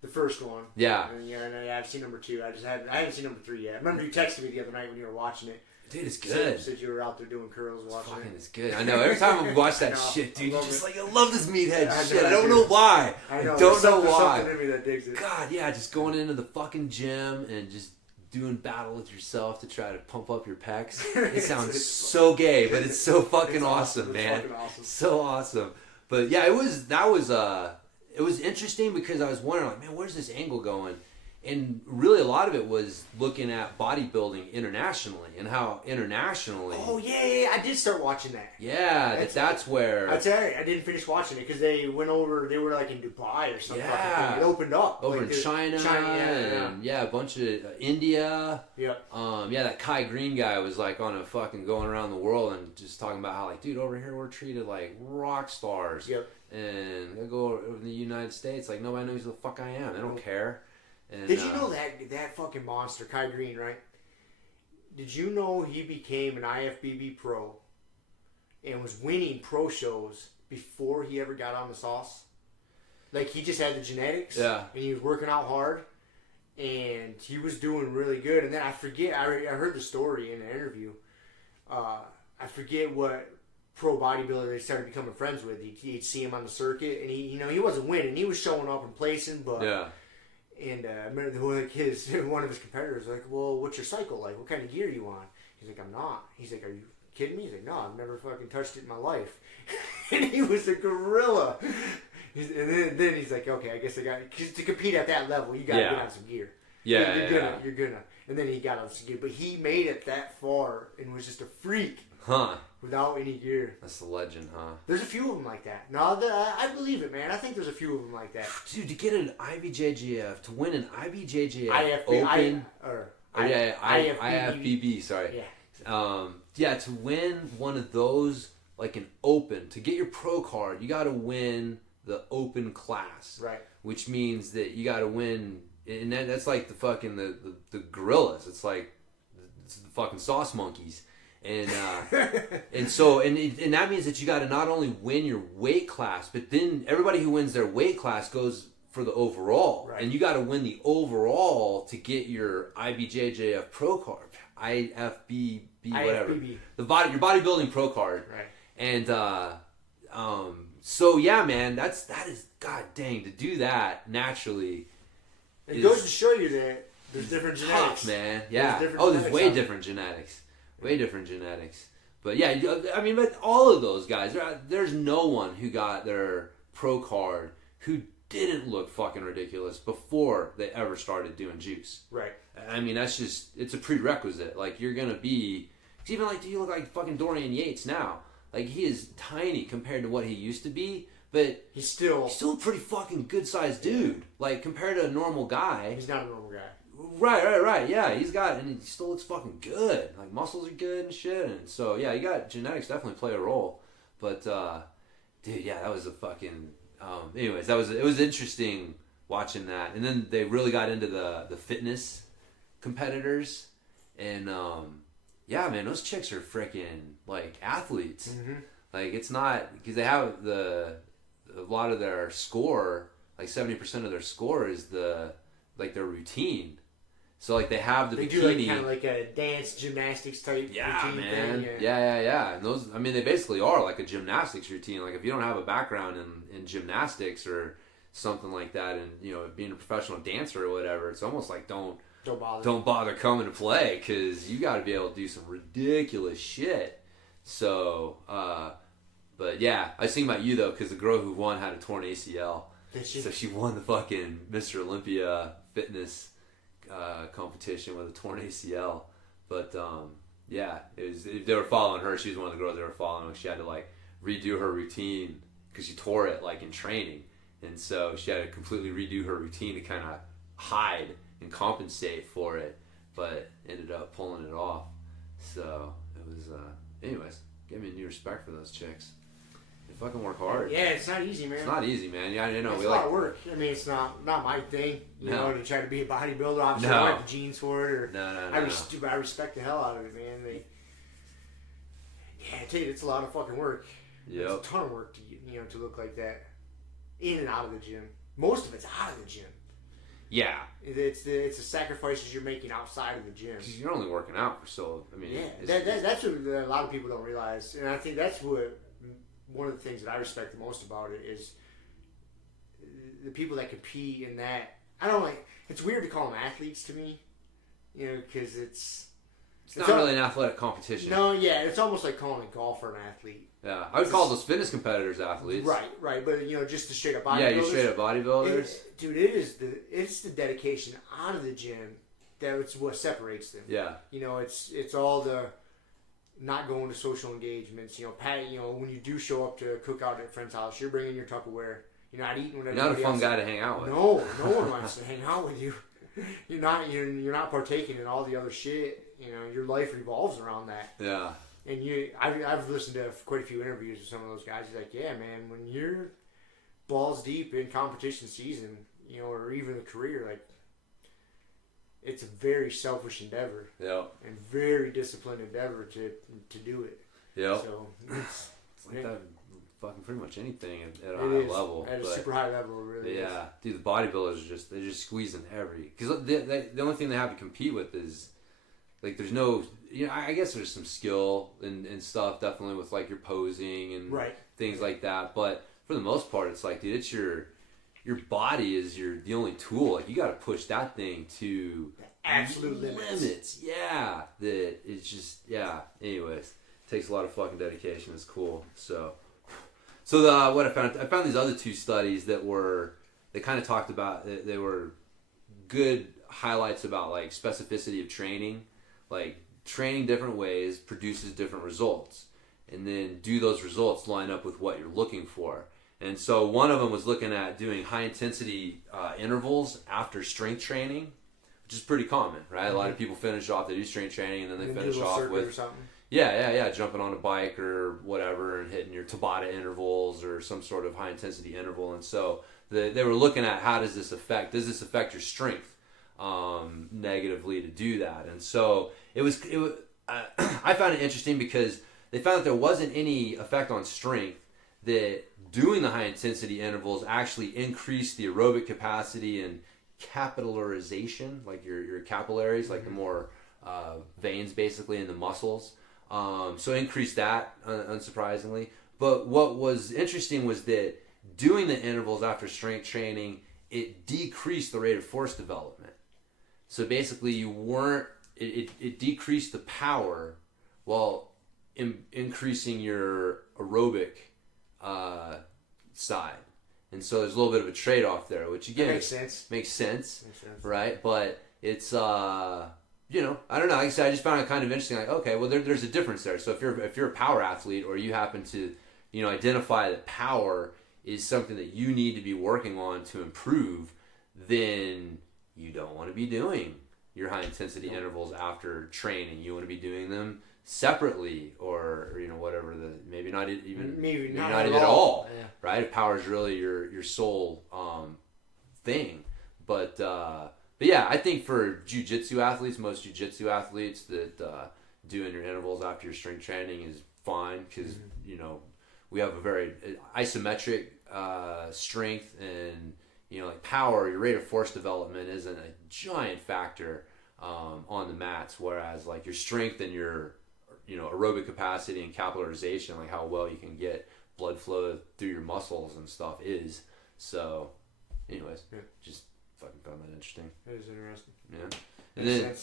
the first one. Yeah. And I've seen number 2. I haven't seen number 3 yet. I remember you texted me the other night when you were watching it. Dude, it's good. Said you were out there doing curls watching it. It's good. I know. Every time I watch that shit, dude, you're just like, I love this meathead shit. I don't know why. I know. Don't know why. Something in me that digs it. God, yeah, just going into the fucking gym and just doing battle with yourself to try to pump up your pecs. It sounds so gay, but it's so fucking awesome, man. Fucking awesome. So awesome. But yeah, it was interesting because I was wondering, like, man, where's this angle going? And really a lot of it was looking at bodybuilding internationally and how internationally... Oh, yeah, I did start watching that. Yeah, that's where... I tell you, I didn't finish watching it because they went over, they were like in Dubai or something. Yeah. It opened up. Over like in China and a bunch of India. Yep. That Kai Green guy was like on a fucking going around the world and just talking about how, like, dude, over here we're treated like rock stars. Yep. And I go over in the United States, like, nobody knows who the fuck I am. They don't care. And, did you know that fucking monster, Kai Green, right? Did you know he became an IFBB pro and was winning pro shows before he ever got on the sauce? Like, he just had the genetics. Yeah. And he was working out hard. And he was doing really good. And then I forget, I heard the story in an interview. I forget what pro bodybuilder they started becoming friends with. He'd see him on the circuit. And he wasn't winning. He was showing up and placing, but... Yeah. And I remember one of his competitors was like, well, what's your cycle like? What kind of gear are you on? He's like, I'm not. He's like, are you kidding me? He's like, no, I've never fucking touched it in my life. And he was a gorilla. And then he's like, okay, I guess to compete at that level, you got to get on some gear. Yeah, You're gonna. And then he got on some gear. But he made it that far and was just a freak. Huh. Without any gear. That's the legend, huh? There's a few of them like that. No, I believe it, man. I think there's a few of them like that. Dude, to get an IBJJF, to win an IBJJF Open... IFBB, sorry. Yeah. To win one of those, like an Open, to get your pro card, you got to win the Open class. Right. Which means that you got to win... And that's like the fucking... The gorillas. It's like... It's the fucking sauce monkeys. And and that means that you got to not only win your weight class, but then everybody who wins their weight class goes for the overall, right. And you got to win the overall to get your IBJJF pro card, IFBB whatever, your bodybuilding pro card, right? And So yeah, man, that is god dang to do that naturally. It goes to show you that there's different tough, genetics, man. Yeah. There's way different genetics. Way different genetics. But yeah, I mean, but all of those guys, there's no one who got their pro card who didn't look fucking ridiculous before they ever started doing juice. Right. I mean, it's a prerequisite. Like, you're gonna be, even like, do you look like fucking Dorian Yates now? Like, he is tiny compared to what he used to be, but he's still a pretty fucking good sized dude. Like, compared to a normal guy. He's not a normal guy. Right. Yeah, and he still looks fucking good. Like, muscles are good and shit. And so, yeah, you got genetics definitely play a role. But, dude, yeah, that was a fucking. Anyways, it was interesting watching that. And then they really got into the fitness competitors, and yeah, man, those chicks are freaking like athletes. Mm-hmm. Like, it's not because they have a lot of their score, like 70% of their score is their routine. So like they have the bikini. They do like kind of like a dance gymnastics type routine man. thing. Yeah. And those, I mean, they basically are like a gymnastics routine. Like, if you don't have a background in gymnastics or something like that, and being a professional dancer or whatever, it's almost like don't bother coming to play, because you got to be able to do some ridiculous shit. So, but yeah, I was thinking about you though, because the girl who won had a torn ACL. Did she? So she won the fucking Mr. Olympia fitness competition with a torn ACL. But yeah, they were following her. She was one of the girls they were following. She had to like redo her routine because she tore it like in training, and so she had to completely redo her routine to kind of hide and compensate for it, but ended up pulling it off. So it was anyways, gave me a new respect for those chicks. They fucking work hard. Yeah, it's not easy, man. It's not easy, man. Yeah, I know. It's a lot of work. I mean, it's not my thing, you know, to try to be a bodybuilder. Obviously, I don't have the genes for it. Or No. I respect the hell out of it, man. I tell you, it's a lot of fucking work. Yep. It's a ton of work to look like that in and out of the gym. Most of it's out of the gym. Yeah. It's the sacrifices you're making outside of the gym. Because you're only working out for so. I mean, that's what a lot of people don't realize, and I think that's what one of the things that I respect the most about it is the people that compete in that. I don't like. It's weird to call them athletes to me, because it's not really an athletic competition. No, yeah, it's almost like calling a golfer an athlete. Yeah, I would call those fitness competitors athletes. Right, but just the straight up bodybuilders. Yeah, you're straight up bodybuilders. It's the dedication out of the gym that's what separates them. Yeah. It's all the not going to social engagements. When you do show up to cook out at a friend's house, you're bringing your Tupperware. You're not eating with everybody else. You're not a fun guy to hang out with. No one wants to hang out with you. You're not partaking in all the other shit. Your life revolves around that. Yeah. And I've listened to quite a few interviews with some of those guys. He's like, yeah, man, when you're balls deep in competition season, or even a career, like, it's a very selfish endeavor. Yeah. And very disciplined endeavor to do it. Yeah. So it's like that fucking pretty much anything at a high level. At a super high level, it really is. Yeah. Dude, the bodybuilders they're just squeezing because the only thing they have to compete with is, like, there's no, I guess there's some skill and stuff, definitely, with like your posing and things like that. But for the most part, it's like, dude, it's your body is the only tool. Like, you got to push that thing to absolute limits. Yeah, that it's just Anyways, it takes a lot of fucking dedication. It's cool. So what I found these other two studies they kind of talked about. They were good highlights about like specificity of training. Like, training different ways produces different results, and then do those results line up with what you're looking for? And so one of them was looking at doing high intensity intervals after strength training, which is pretty common, right? Mm-hmm. A lot of people finish off, they do strength training, and then they finish off with jumping on a bike or whatever and hitting your Tabata intervals or some sort of high intensity interval. And so they were looking at, does this affect your strength negatively to do that? And so it was I found it interesting because they found that there wasn't any effect on strength, that doing the high intensity intervals actually increased the aerobic capacity and capillarization, like your capillaries, like the more veins basically in the muscles. So increased that, unsurprisingly. But what was interesting was that doing the intervals after strength training, it decreased the rate of force development. So basically, it decreased the power while increasing your aerobic side. And so there's a little bit of a trade-off there, which again makes sense, right? But it's I don't know. Like I said, I just found it kind of interesting. Like, okay, well, there's a difference there. So if you're a power athlete, or you happen to identify that power is something that you need to be working on to improve, then you don't want to be doing your high intensity intervals after training. You want to be doing them separately, or whatever, maybe not at all. Yeah. Right? If power is really your sole thing, but yeah, I think for jiu-jitsu athletes, most jiu-jitsu athletes, that doing your intervals after your strength training is fine, because we have a very isometric strength, and like power, your rate of force development isn't a giant factor on the mats, whereas like your strength and your aerobic capacity and capillarization, like how well you can get blood flow through your muscles and stuff is. So anyways, just fucking found that interesting. It is interesting. Yeah. And then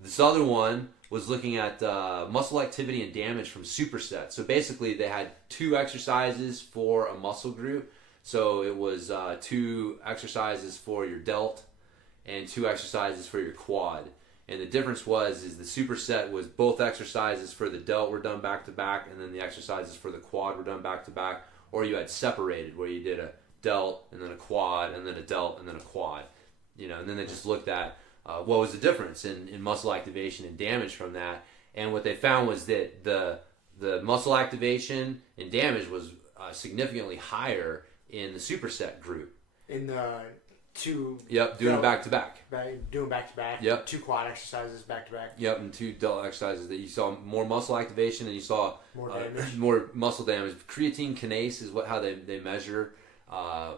this other one was looking at muscle activity and damage from supersets. So basically they had 2 exercises for a muscle group. So it was 2 exercises for your delt and 2 exercises for your quad. And the difference is the superset was both exercises for the delt were done back to back, and then the exercises for the quad were done back to back, or you had separated, where you did a delt and then a quad and then a delt and then a quad. And then they just looked at what was the difference in muscle activation and damage from that. And what they found was that the muscle activation and damage was significantly higher in the superset group. In the 2... Yep, doing it back to back. Doing back to back. Yep. 2 quad exercises back to back. Yep, and 2 delt exercises, that you saw more muscle activation and you saw more damage. More muscle damage. Creatine kinase is how they measure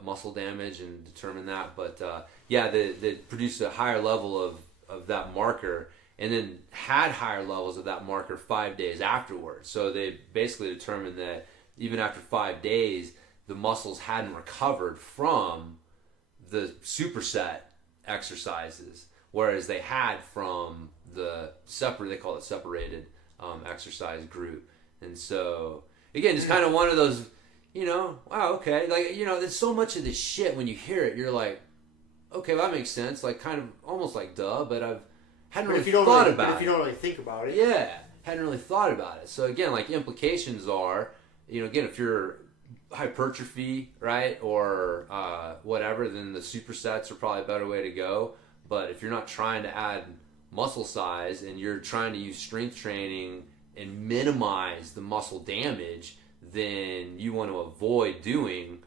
muscle damage and determine that. But they produced a higher level of that marker, and then had higher levels of that marker 5 days afterwards. So they basically determined that even after 5 days, the muscles hadn't recovered from the superset exercises, whereas they had from the they call it separated exercise group. And so again, it's kind of one of those, wow, okay, like, there's so much of this shit, when you hear it, you're like, okay, well, that makes sense, like kind of almost like duh, but hadn't really thought about it. If you don't really think about it. Yeah, hadn't really thought about it. So again, like, implications are, again, if you're hypertrophy, right, or whatever, then the supersets are probably a better way to go. But if you're not trying to add muscle size, and you're trying to use strength training and minimize the muscle damage, then you want to avoid doing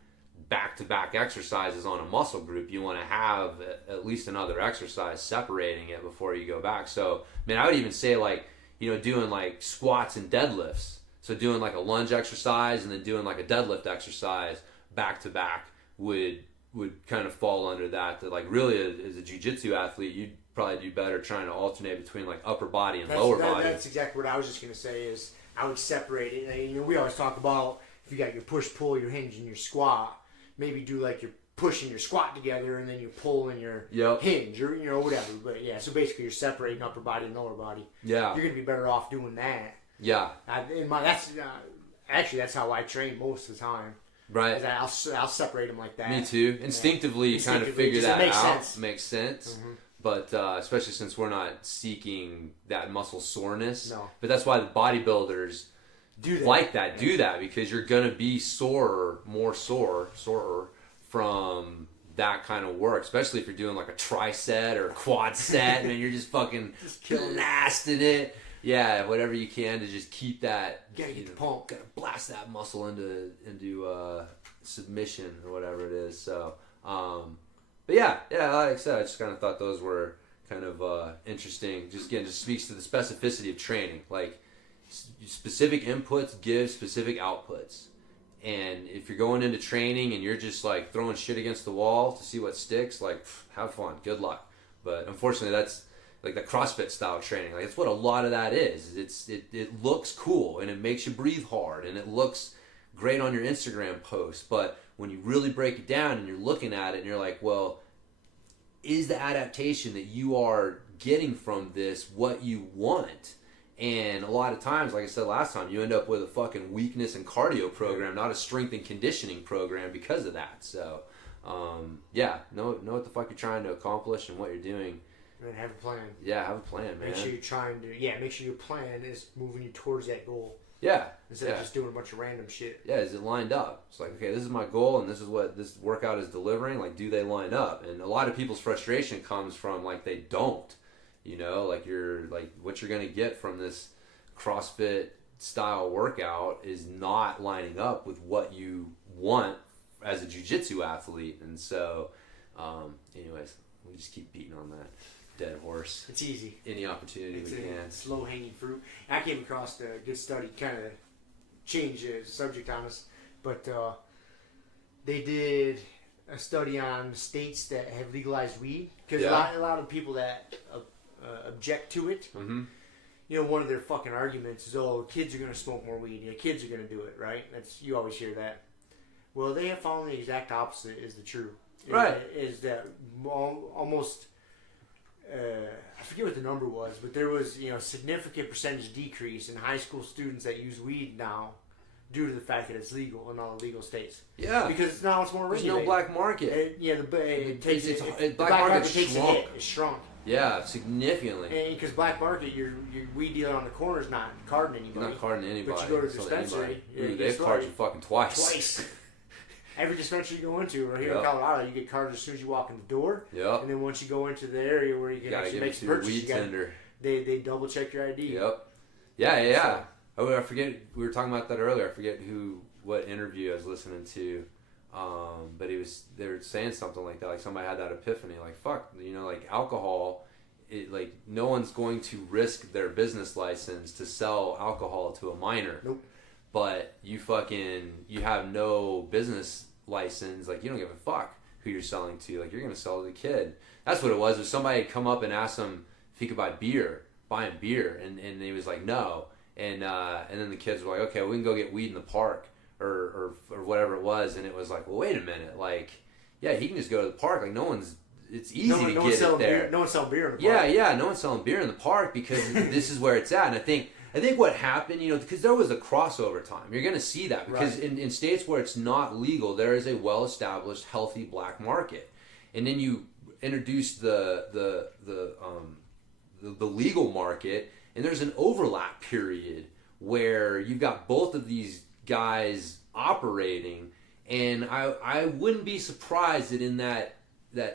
back-to-back exercises on a muscle group. You want to have at least another exercise separating it before you go back. So, I would even say, like, doing like squats and deadlifts. So doing like a lunge exercise and then doing like a deadlift exercise back to back would kind of fall under that. That, like, really, as a jiu-jitsu athlete, you'd probably do better trying to alternate between like upper body and lower body. That's exactly what I was just going to say, is I would separate it. We always talk about, if you got your push-pull, your hinge, and your squat, maybe do like your push and your squat together, and then you pull and your hinge, or whatever. But yeah, so basically you're separating upper body and lower body. Yeah, you're going to be better off doing that. Yeah, that's how I train most of the time. Right, I'll separate them like that. Me too. Instinctively, you kind of figure that out. Makes sense. Mm-hmm. But especially since we're not seeking that muscle soreness. No. But that's why the bodybuilders do that, because you're gonna be more sorer from that kind of work, especially if you're doing like a tricep or a quad set, and you're just fucking blasting it. Yeah, whatever you can to just keep that. Gotta get the pump. Gotta blast that muscle into submission or whatever it is. So, but yeah, like I said, I just kind of thought those were kind of interesting. Just speaks to the specificity of training. Like, specific inputs give specific outputs. And if you're going into training and you're just like throwing shit against the wall to see what sticks, like, have fun, good luck. But unfortunately, that's like the CrossFit style training. Like, it's what a lot of that is. It looks cool and it makes you breathe hard and it looks great on your Instagram posts, but when you really break it down and you're looking at it and you're like, well, is the adaptation that you are getting from this what you want? And a lot of times, like I said last time, you end up with a fucking weakness and cardio program, not a strength and conditioning program because of that. So, know what the fuck you're trying to accomplish and what you're doing. And have a plan. Yeah, have a plan, man. Make sure you're trying to, make sure your plan is moving you towards that goal. Yeah. Instead of just doing a bunch of random shit. Yeah, is it lined up? It's like, okay, this is my goal and this is what this workout is delivering. Like, do they line up? And a lot of people's frustration comes from, like, they don't. You know, like, what you're going to get from this CrossFit style workout is not lining up with what you want as a jiu-jitsu athlete. And so, anyways, we just keep beating on that dead horse. It's easy. Any opportunity we can. It's low-hanging fruit. I came across a good study, kind of changed the subject on us, but they did a study on states that have legalized weed, because a lot of people that object to it, one of their fucking arguments is, oh, kids are going to smoke more weed. Kids are going to do it, right? You always hear that. Well, they have found the exact opposite is the true. Right. Is that almost... I forget what the number was, but there was significant percentage decrease in high school students that use weed now due to the fact that it's legal in all the legal states. Yeah, because it's more regulated. There's no black market. The black market takes a hit. It's shrunk. Yeah, significantly. Because black market, your weed dealer on the corner is not carding anybody. You're not carding anybody. But you go to the dispensary. They've carded you fucking twice. Every dispensary you go into, right here in Colorado, you get carded as soon as you walk in the door. Yep. And then once you go into the area where you can actually make some purchases, they double check your ID. Yep. Yeah. So, I forget, we were talking about that earlier. I forget what interview I was listening to. But they were saying something like that. Like, somebody had that epiphany. Like, fuck, like alcohol, no one's going to risk their business license to sell alcohol to a minor. Nope. But you have no business license, like, you don't give a fuck who you're selling to. Like, you're going to sell to the kid. That's what it was. If somebody had come up and asked him if he could buy him beer, and he was like, no. And then the kids were like, okay, we can go get weed in the park or whatever it was. And it was like, well, wait a minute. Like, yeah, he can just go to the park. Like, it's easy to get it there. No one's selling beer in the park. Yeah, no one's selling beer in the park because this is where it's at. And I think what happened, because there was a crossover time. You're going to see that because in states where it's not legal, there is a well-established, healthy black market. And then you introduce the legal market, and there's an overlap period where you've got both of these guys operating. And I wouldn't be surprised that in that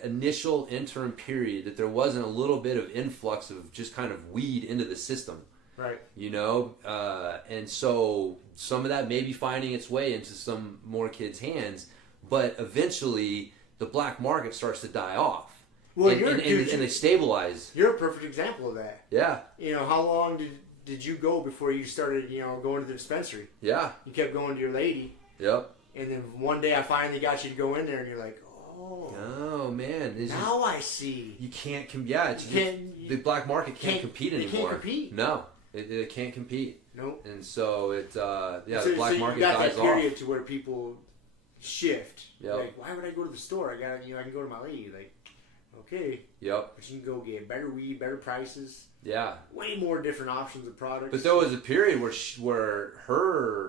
initial interim period that there wasn't a little bit of influx of just kind of weed into the system. Right. And so some of that may be finding its way into some more kids' hands, but eventually the black market starts to die off. Well, and they stabilize. You're a perfect example of that. Yeah. How long did you go before you started, going to the dispensary? Yeah. You kept going to your lady. Yep. And then one day I finally got you to go in there, and you're like, oh man! Now I see. You can't the black market can't compete anymore. It can't compete. No, it can't compete. Nope. And so the black market you got dies that period off. to where people shift. Yep. Like, why would I go to the store? I can go to my lady. Like, okay. Yep. But you can go get better weed, better prices. Yeah. Way more different options of products. But there was a period where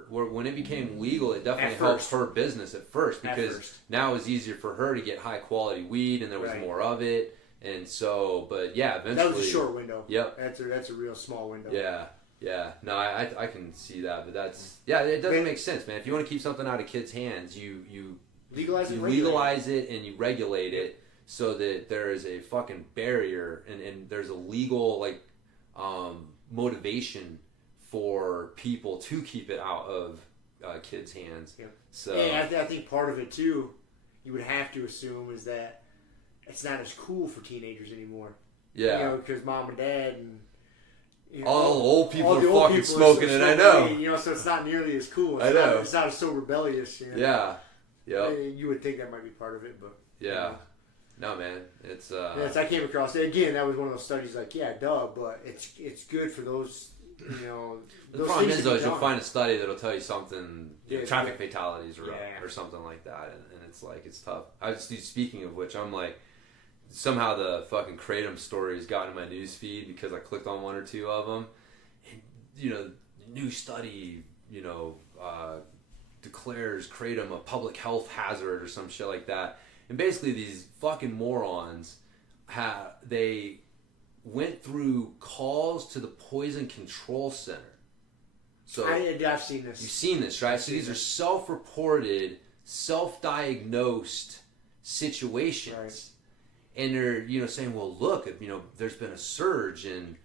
when it became legal, it definitely helped her business at first because now it was easier for her to get high quality weed and there was more of it. And so, but yeah, eventually. That was a short window. Yep. That's a real small window. Yeah. No, I can see that, but it doesn't make sense, man. If you want to keep something out of kids' hands, you legalize it and you regulate it. So that there is a fucking barrier and there's a legal motivation for people to keep it out of kids' hands. Yeah. So I think part of it too, you would have to assume is that it's not as cool for teenagers anymore. Yeah. Because mom and dad and all the old people are fucking smoking it. I know. So it's not nearly as cool. It's not so rebellious. Yeah. Yeah. You would think that might be part of it, but yeah. No, man, it's. I came across it again. That was one of those studies. Like, yeah, duh, but it's good for those The problem is, though, is you'll find a study that'll tell you something, traffic fatalities or something like that, and it's like, it's tough. Speaking of which, I'm like, somehow the fucking Kratom stories got in my news feed because I clicked on one or two of them. And, new study, declares Kratom a public health hazard or some shit like that. And basically these fucking morons, they went through calls to the Poison Control Center. So I've seen this. You've seen this, right? So these are self-reported, self-diagnosed situations. Right. And they're, saying, well, look, there's been a surge in,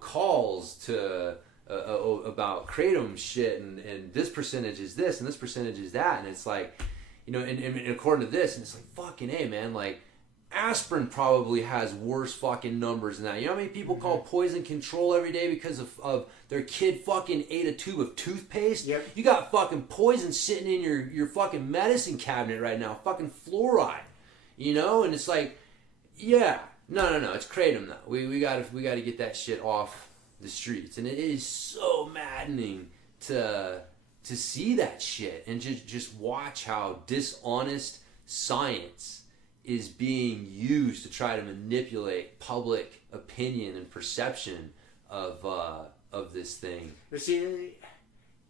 calls to about Kratom shit, and this percentage is this, and this percentage is that, and it's like, and according to this, and it's like, fucking A, man, like, aspirin probably has worse fucking numbers than that. You know how many people call poison control every day because of their kid fucking ate a tube of toothpaste? Yep. You got fucking poison sitting in your fucking medicine cabinet right now, fucking fluoride, and it's like, yeah, no, it's Kratom though. We gotta get that shit off the streets, and it is so maddening to see that shit and just watch how dishonest science is being used to try to manipulate public opinion and perception of this thing. But see,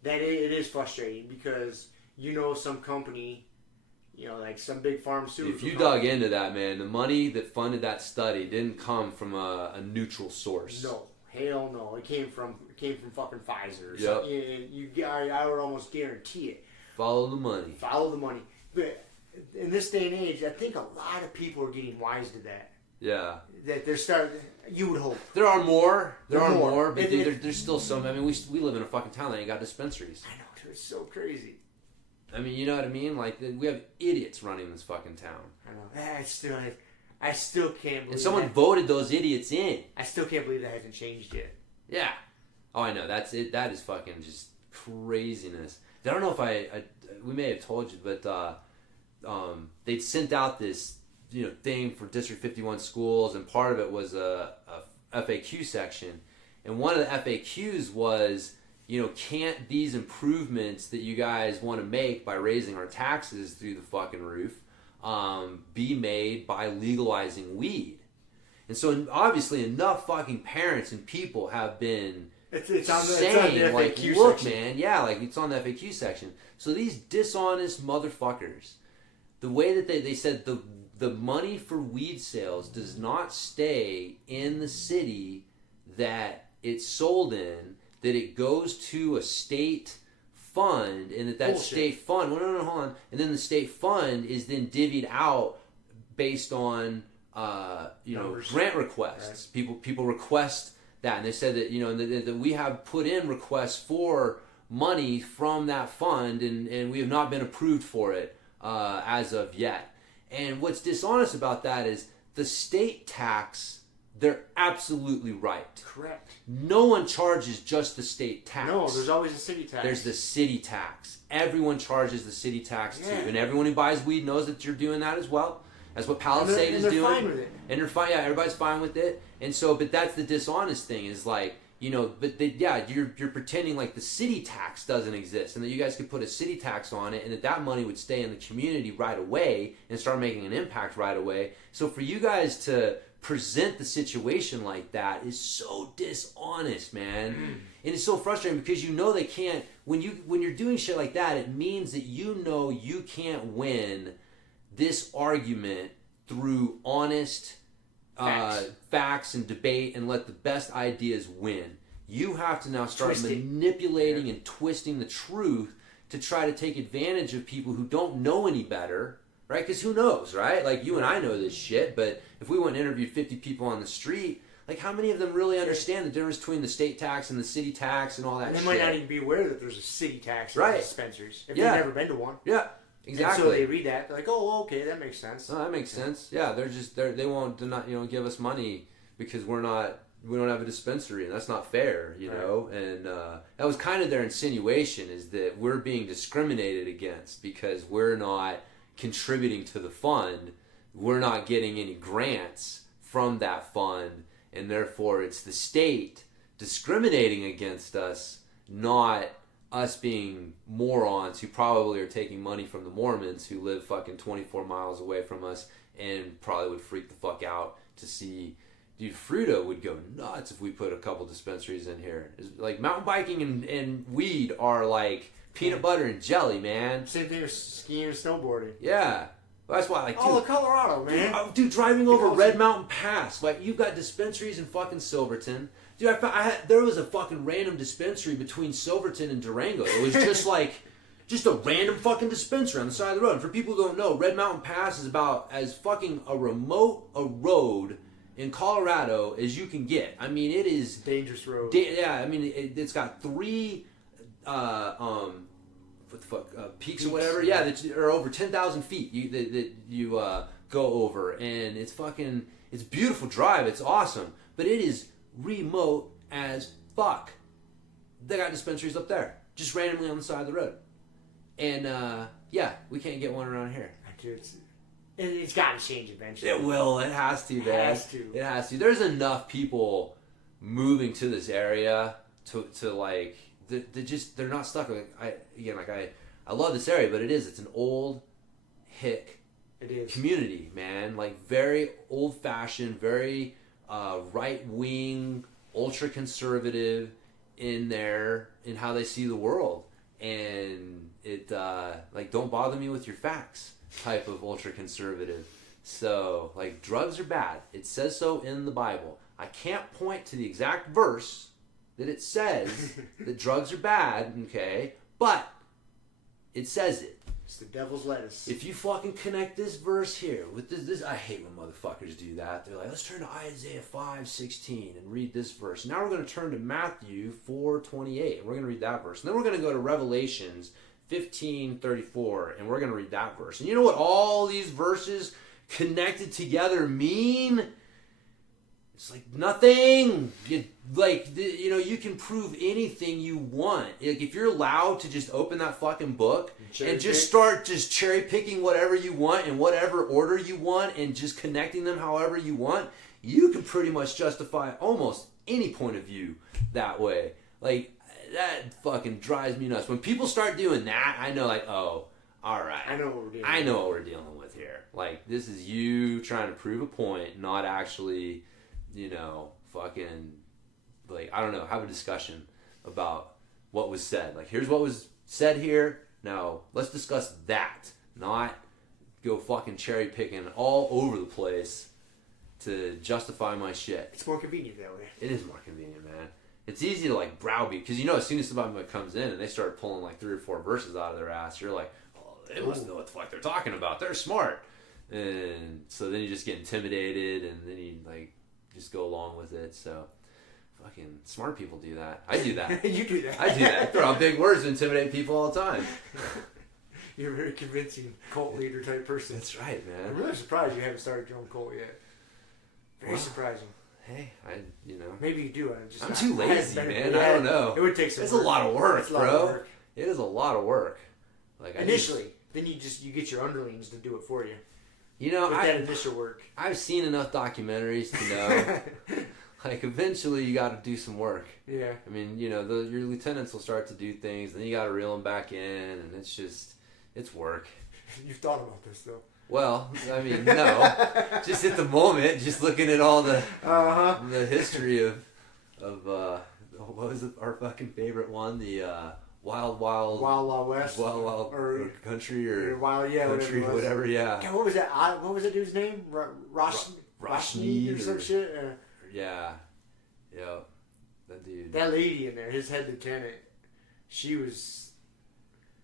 that it is frustrating because some company, like some big pharmaceutical. If you dug into that, man, the money that funded that study didn't come from a neutral source. No, hell no, it came from fucking Pfizer. Yep. I would almost guarantee it. Follow the money. But in this day and age, I think a lot of people are getting wise to that. Yeah. That they're starting. You would hope. There are more. But there's still some. I mean, we live in a fucking town that ain't got dispensaries. I know. It's so crazy. I mean, you know what I mean? Like, we have idiots running this fucking town. I know. I still can't believe. And someone voted those idiots in. I still can't believe that hasn't changed yet. Yeah. Oh, I know. That's it. That is fucking just craziness. I don't know if we may have told you, but they'd sent out this thing for District 51 schools, and part of it was a FAQ section, and one of the FAQs was, can't these improvements that you guys want to make by raising our taxes through the fucking roof be made by legalizing weed? And so obviously enough fucking parents and people have been it's on the FAQ look, section. Man, yeah, like it's on the FAQ section. So these dishonest motherfuckers, the way that they said the money for weed sales does not stay in the city that it's sold in, that it goes to a state fund, and that Bullshit. State fund, hold on, and then the state fund is then divvied out based on grant requests. Right. People request that, and they said that that we have put in requests for money from that fund, and we have not been approved for it as of yet. And what's dishonest about that is the state tax. They're absolutely right. Correct. No one charges just the state tax. No, there's always a city tax. There's the city tax. Everyone charges the city tax too, and everyone who buys weed knows that you're doing that as well. That's what Palisade is doing. And they're fine with it. And they're fine. Yeah, everybody's fine with it. And so, but that's the dishonest thing is like, you're pretending like the city tax doesn't exist, and that you guys could put a city tax on it, and that money would stay in the community right away and start making an impact right away. So for you guys to present the situation like that is so dishonest, man. And it's so frustrating because they can't. When you're doing shit like that, it means that you can't win this argument through honest facts and debate and let the best ideas win. You have to now start manipulating and twisting the truth to try to take advantage of people who don't know any better, right? Because who knows, right? Like, you and I know this shit, but if we went and interviewed 50 people on the street, like, how many of them really understand the difference between the state tax and the city tax and all that shit? They might not even be aware that there's a city tax in dispensaries if they've never been to one. Yeah. Exactly. And so they read that, they're like, "Oh, okay, that makes sense." Oh, that makes sense. Yeah, they won't not give us money because we don't have a dispensary, and that's not fair, know. And that was kind of their insinuation, is that we're being discriminated against because we're not contributing to the fund, we're not getting any grants from that fund, and therefore it's the state discriminating against us, not us being morons who probably are taking money from the Mormons who live fucking 24 miles away from us and probably would freak the fuck out to see. Dude, Fruita would go nuts if we put a couple dispensaries in here. Like, mountain biking and weed are like peanut butter and jelly, man. Same thing with skiing and snowboarding. Yeah. That's why, like, all of Colorado, man. Dude, driving over Red Mountain Pass. Like, you've got dispensaries in fucking Silverton. Dude, there was a fucking random dispensary between Silverton and Durango. It was just like, just a random fucking dispensary on the side of the road. And for people who don't know, Red Mountain Pass is about as fucking a remote a road in Colorado as you can get. I mean, it is... dangerous road. Yeah, I mean, it's got 3... what the fuck, peaks or whatever, yeah, that are over 10,000 feet that you go over, and it's beautiful drive, it's awesome, but it is remote as fuck. They got dispensaries up there, just randomly on the side of the road, and yeah, we can't get one around here. It's got to change eventually. It will, it has to, man. It has to. There's enough people moving to this area to like... They're not stuck. I love this area, but it's an old hick community, man. Like, very old fashioned, very right wing, ultra conservative in how they see the world, and it like, don't bother me with your facts type of ultra conservative. So, like, drugs are bad. It says so in the Bible. I can't point to the exact verse that it says that drugs are bad, okay? But it says it. It's the devil's lettuce. If you fucking connect this verse here with this, I hate when motherfuckers do that. They're like, let's turn to Isaiah 5:16 and read this verse. Now we're going to turn to Matthew 4:28 and we're going to read that verse. And then we're going to go to Revelations 15:34 and we're going to read that verse. And you know what all these verses connected together mean? It's like nothing. You can prove anything you want. Like, if you're allowed to just open that fucking book and just start just cherry picking whatever you want in whatever order you want and just connecting them however you want, you can pretty much justify almost any point of view that way. Like, that fucking drives me nuts. When people start doing that, I know, like, oh, all right. I know what we're dealing with here. Like, this is you trying to prove a point, not actually... fucking, like, I don't know, have a discussion about what was said. Like, here's what was said here. Now, let's discuss that. Not go fucking cherry picking all over the place to justify my shit. It's more convenient that way. It is more convenient, man. It's easy to, like, browbeat. Because, as soon as somebody comes in and they start pulling, like, 3 or 4 verses out of their ass, you're like, oh, they must know what the fuck they're talking about. They're smart. And so then you just get intimidated and then you, like... just go along with it. So fucking smart people do that. I do that. You do that. I do that. I throw out big words to intimidate people all the time. You're a very convincing cult leader type person. That's right, man. I'm really surprised you haven't started your own cult yet. Very surprising. Hey, maybe you do. I'm too lazy, man. I don't know. It would take some. It's a lot of work, bro. It is a lot of work. Like, initially, then you get your underlings to do it for you. With that initial work. I've seen enough documentaries to know, like, eventually you got to do some work. Yeah. I mean, your lieutenants will start to do things, then you got to reel them back in, and it's work. You've thought about this, though. Well, I mean, no. Just at the moment, just looking at all the history of what was it, our fucking favorite one, the Wild West, or country or Wild, country, whatever. Yeah. God, what was that? What was that dude's name? Rashni or some shit. Yeah. That dude. That lady in there, his head lieutenant. She was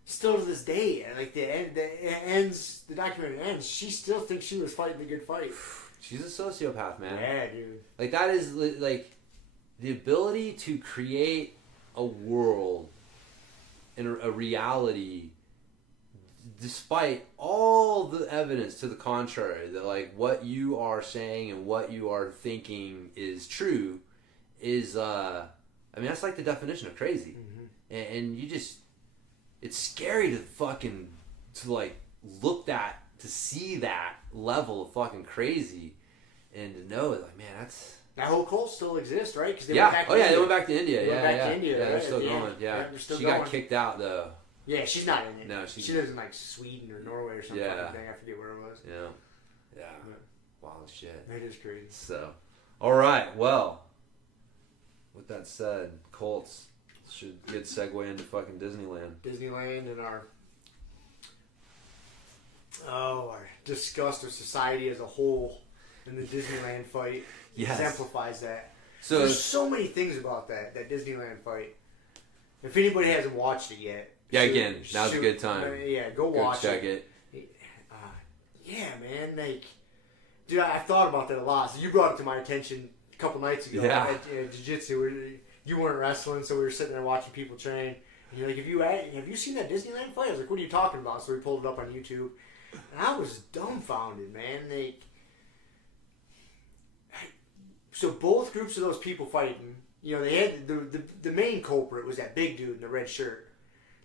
still to this day. Like the documentary ends. She still thinks she was fighting the good fight. She's a sociopath, man. Yeah, dude. Like, that is like the ability to create a world. In a reality, despite all the evidence to the contrary, that, like, what you are saying and what you are thinking is true, is that's like the definition of crazy. Mm-hmm. And you just, it's scary to like look to see that level of fucking crazy, and to know, like, man, That whole cult still exists, right? Cause they went back to India. They went back to India. Yeah, they're still going. Yeah, they're still she going. got kicked out though. Yeah, she's not in it. No, she lives in like Sweden or Norway or something. I forget where it was. Yeah. Wild shit. It is crazy. So, all right. Well, with that said, Colts should good segue into fucking Disneyland. Disneyland and our disgust of society as a whole, and the Disneyland fight exemplifies that. So there's so many things about that Disneyland fight. If anybody hasn't watched it yet, now's a good time. Go watch check it. Yeah, man, like, dude, I've thought about that a lot. So you brought it to my attention a couple nights ago at jiu-jitsu. You weren't wrestling, so we were sitting there watching people train. And you're like, have you seen that Disneyland fight? I was like, what are you talking about? So we pulled it up on YouTube. And I was dumbfounded, man. So both groups of those people fighting, they had the main culprit was that big dude in the red shirt.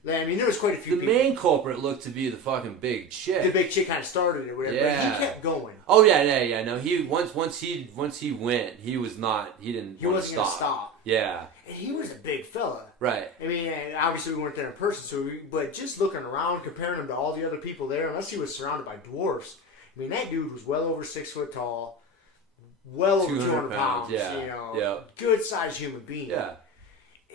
I mean, there was quite a few people. The main culprit looked to be the fucking big chick. The big chick kind of started it, whatever. Yeah. But he kept going. Oh yeah. No, he once he went, he wasn't gonna stop. Yeah. And he was a big fella. Right. I mean, obviously we weren't there in person, but just looking around, comparing him to all the other people there, unless he was surrounded by dwarfs, I mean, that dude was well over 6 foot tall, well over 200 pounds. Yeah. Good sized human being. Yeah.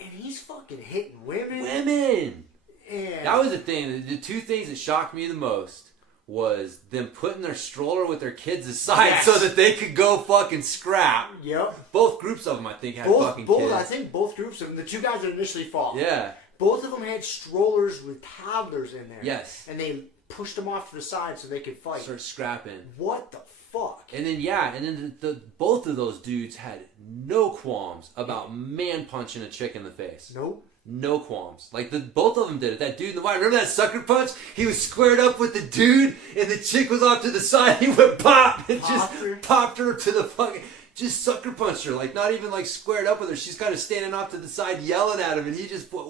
And he's fucking hitting women. And that was the thing. The two things that shocked me the most was them putting their stroller with their kids aside so that they could go fucking scrap. Yep. Both groups of them, I think, had fucking kids. I think both groups of them, the two guys that initially fought. Yeah. Both of them had strollers with toddlers in there. Yes. And they pushed them off to the side so they could fight. Start scrapping. What the fuck? And then both of those dudes had no qualms about man punching a chick in the face. Nope. No qualms. Like, both of them did it. That dude in the white. Remember that sucker punch? He was squared up with the dude, and the chick was off to the side. He went pop and popped her to the fucking... Just sucker punched her. Like, not even, like, squared up with her. She's kind of standing off to the side yelling at him, and he just put...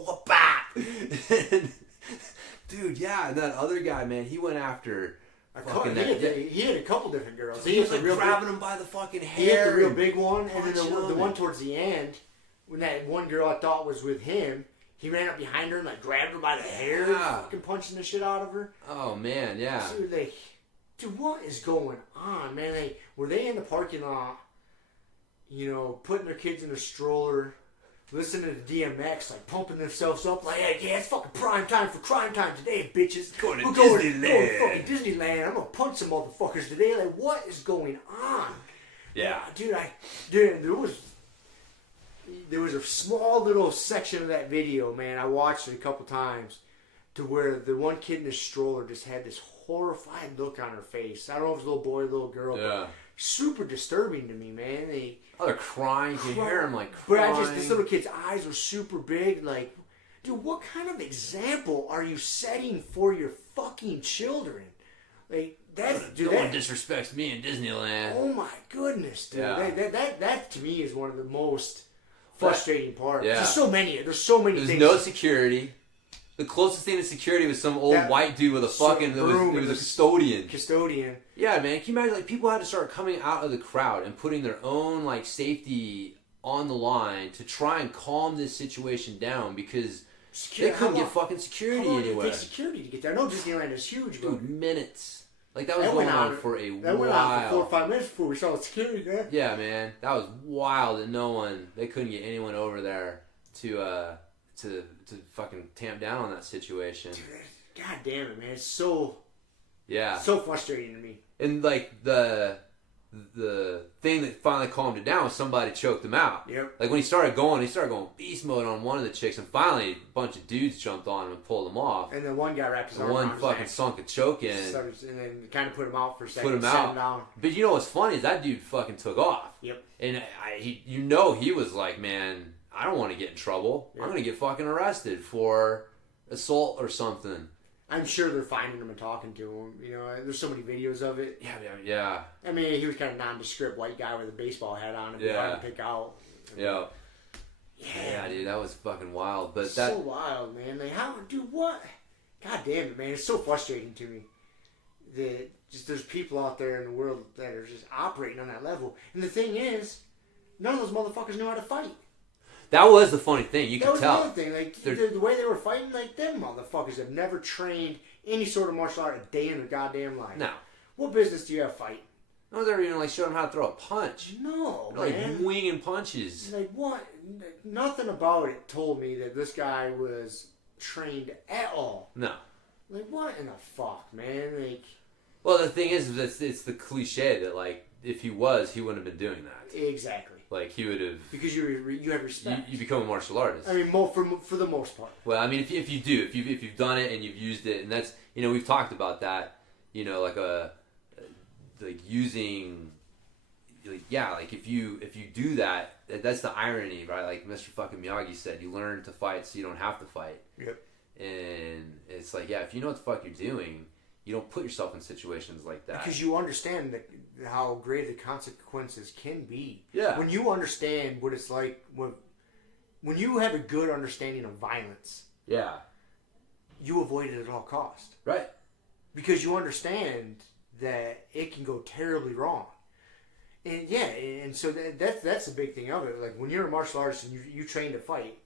Dude, yeah. And that other guy, man, he went after... He had a couple different girls. He was like grabbing him by the fucking hair. He had the real big one, and then the one towards the end... When that one girl I thought was with him, he ran up behind her and like grabbed her by the hair and fucking punching the shit out of her. Oh man, yeah. Dude, what is going on, man? Were they in the parking lot, putting their kids in a stroller, listening to DMX, like pumping themselves up, like, hey, yeah, it's fucking prime time for crime time today, bitches. We're going to fucking Disneyland. I'm gonna punch some motherfuckers today. Like, what is going on? Yeah, dude, there was a small little section of that video, man. I watched it a couple times, to where the one kid in the stroller just had this horrified look on her face. I don't know if it was a little boy or a little girl, but super disturbing to me, man. They're crying. You hear them like crying. But this little kid's eyes were super big. Like, dude, what kind of example are you setting for your fucking children? Like, that one disrespects me in Disneyland. Oh my goodness, dude. Yeah. That to me is one of the most frustrating parts. Yeah. There's so many things. There's no security. The closest thing to security was some old white dude with a fucking... It was a custodian. Yeah, man. Can you imagine, like, people had to start coming out of the crowd and putting their own, like, safety on the line to try and calm this situation down because they couldn't get fucking security anywhere. How long did it take security to get there? I know Disneyland is huge, bro. Dude, minutes. Like, that was going on for a while. That went on for 4 or 5 minutes before we saw the security there. Yeah, man. That was wild that they couldn't get anyone over there to fucking tamp down on that situation. Dude, God damn it, man. It's so frustrating to me. And, like, the thing that finally calmed it down was somebody choked him out. Yep. Like, when he started going beast mode on one of the chicks, and finally a bunch of dudes jumped on him and pulled him off. And then one guy wrapped his arm around his neck. One fucking sunk a choke in. And then kind of put him out for a second. Put him out. Him down. But you know what's funny is that dude fucking took off. Yep. And he was like, man, I don't want to get in trouble. Yep. I'm going to get fucking arrested for assault or something. I'm sure they're finding him and talking to him. There's so many videos of it. Yeah. I mean, he was kind of nondescript white guy with a baseball hat on. It'd be hard to pick out. Yeah, dude, that was fucking wild. But so wild, man. Like, how, dude, what? God damn it, man. It's so frustrating to me that just there's people out there in the world that are just operating on that level. And the thing is, none of those motherfuckers knew how to fight. That was the funny thing. You could tell. That was the other thing. Like, the way they were fighting, like, them motherfuckers have never trained any sort of martial art a day in their goddamn life. No. What business do you have fighting? No one's ever even, like, showed them how to throw a punch. No, They're, man. like, winging punches. Like, what? Nothing about it told me that this guy was trained at all. No. Like, what in the fuck, man? Like... Well, the thing is, it's the cliche that, like, if he was, he wouldn't have been doing that. Exactly. Like, he would have... Because you have respect. You become a martial artist. I mean, for the most part. Well, I mean, if you do, if you've done it and you've used it, and that's, you know, we've talked about that, you know, like using, like, yeah, like if you do that, that's the irony, right? Like Mr. fucking Miyagi said, you learn to fight so you don't have to fight. Yep. And it's like, yeah, if you know what the fuck you're doing, you don't put yourself in situations like that. Because you understand how grave the consequences can be. Yeah. When you understand what it's like, when you have a good understanding of violence, yeah, you avoid it at all costs. Right. Because you understand that it can go terribly wrong. And yeah, and so that's the big thing of it. Like, when you're a martial artist and you train to fight,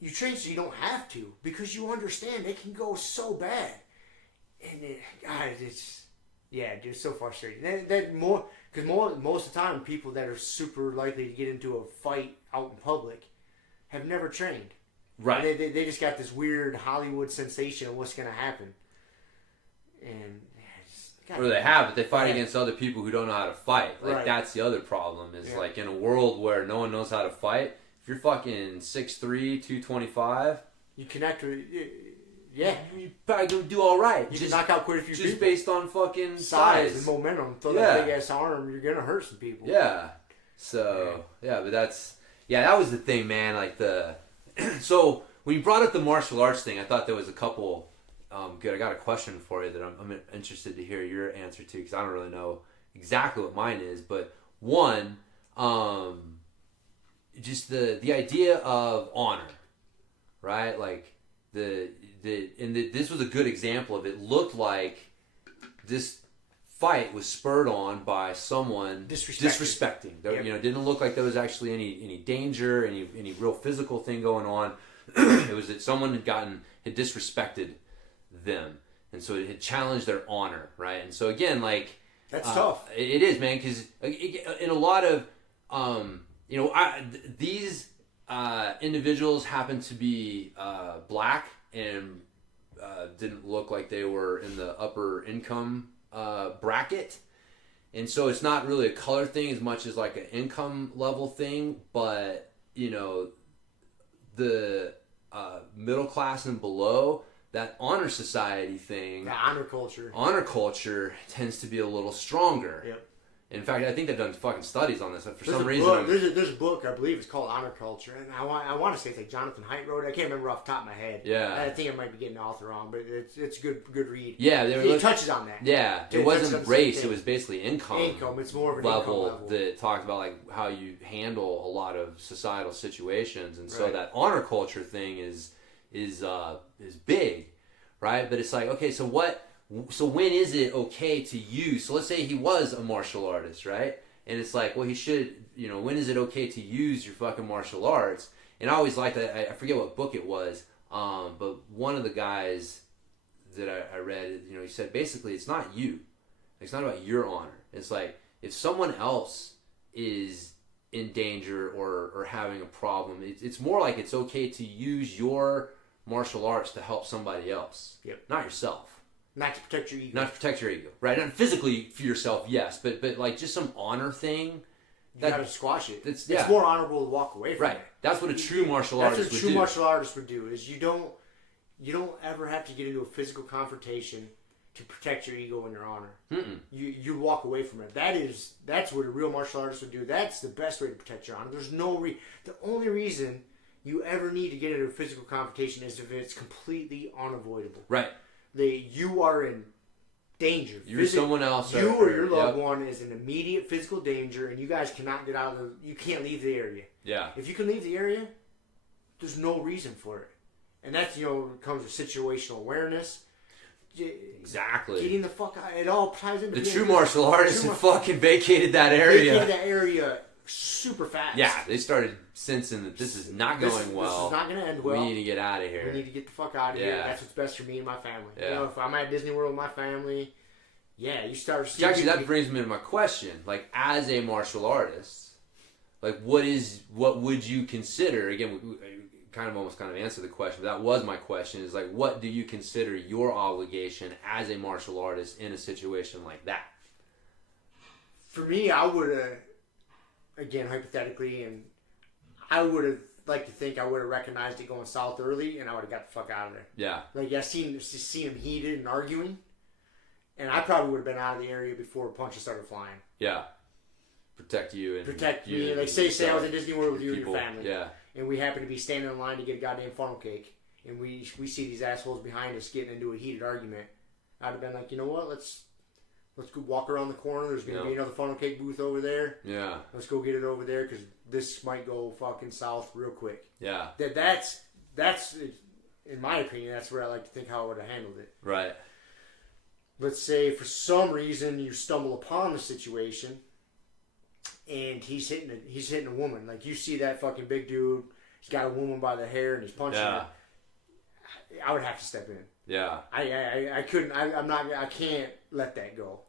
you train so you don't have to, because you understand it can go so bad. And it's so frustrating. Because most of the time, people that are super likely to get into a fight out in public have never trained. Right. They just got this weird Hollywood sensation of what's going to happen. And or they have, but they fight against other people who don't know how to fight. Like, that's the other problem. Is like, in a world where no one knows how to fight, if you're fucking 6'3", 225, you connect with. Yeah, you probably gonna do all right. You can knock out quite a few people. Just based on fucking size and momentum. Throw that big ass arm, you're gonna hurt some people. Yeah. So but that was the thing, man. Like so when you brought up the martial arts thing, I thought there was a couple. Good. I got a question for you that I'm interested to hear your answer to, because I don't really know exactly what mine is. But one, just the idea of honor, right? Like this was a good example of it. Looked like this fight was spurred on by someone disrespecting. There, didn't look like there was actually any danger, any real physical thing going on. It was that someone had disrespected them, and so it had challenged their honor, right? And so again, like, that's tough. It is, man, because in a lot of these individuals happen to be black and didn't look like they were in the upper income bracket, and so it's not really a color thing as much as like an income level thing. But the middle class and below, that honor society thing, the honor culture tends to be a little stronger. Yep. In fact, I think they've done fucking studies on this. For some reason, there's a book, I believe it's called Honor Culture, and I want to say it's like Jonathan Haidt wrote it. I can't remember off the top of my head. Yeah. I think I might be getting the author wrong, but it's a good read. Yeah, it touches on that. Yeah, it wasn't race; it was basically income. It's more of an level income level that talked about like how you handle a lot of societal situations, and so that honor culture thing is big, right? But it's like, okay, so when is it okay to use? So let's say he was a martial artist, right? And it's like, well, he should, when is it okay to use your fucking martial arts? And I always liked that. I forget what book it was, but one of the guys that I read, he said basically it's not you. It's not about your honor. It's like, if someone else is in danger or having a problem, it's more like it's okay to use your martial arts to help somebody else. Yep. Not yourself. Not to protect your ego. Not to protect your ego, right? Not physically for yourself, yes, but like just some honor thing. You gotta squash it. It's yeah. more honorable to walk away from it. Right. That's what a true martial artist would do. That's what a true martial artist would do. Is you don't ever have to get into a physical confrontation to protect your ego and your honor. Mm-mm. You walk away from it. That's what a real martial artist would do. That's the best way to protect your honor. There's the only reason you ever need to get into a physical confrontation is if it's completely unavoidable. Right. You are in danger. You're someone else. You or your loved one is in immediate physical danger, and you guys cannot get out of you can't leave the area. Yeah. If you can leave the area, there's no reason for it. And that's, comes with situational awareness. Exactly. Getting the fuck out. It all ties into the true martial artists have fucking vacated that area. Vacated that area super fast. Yeah, they started sensing that this is not going well. This is not going to end well. We need to get out of here. We need to get the fuck out of here. That's what's best for me and my family. Yeah. You know, if I'm at Disney World with my family, you start seeing... Actually, that brings me to my question. Like, as a martial artist, like, what would you consider... Again, we kind of answered the question, but that was my question, is like, what do you consider your obligation as a martial artist in a situation like that? For me, I would have... Again, hypothetically, and I would have liked to think I would have recognized it going south early, and I would have got the fuck out of there. Yeah. Like, I seen him heated and arguing, and I probably would have been out of the area before punches started flying. Yeah. Protect you and... Protect me. Like, say I was at Disney World with you people, and your family. Yeah. And we happen to be standing in line to get a goddamn funnel cake, and we see these assholes behind us getting into a heated argument. I'd have been like, you know what, let's go walk around the corner. There's going to be another funnel cake booth over there. Yeah. Let's go get it over there because this might go fucking south real quick. Yeah. That's in my opinion, that's where I like to think how I would have handled it. Right. Let's say for some reason you stumble upon the situation and he's hitting a woman. Like, you see that fucking big dude, he's got a woman by the hair and he's punching her. I would have to step in. Yeah. I couldn't. I can't let that go.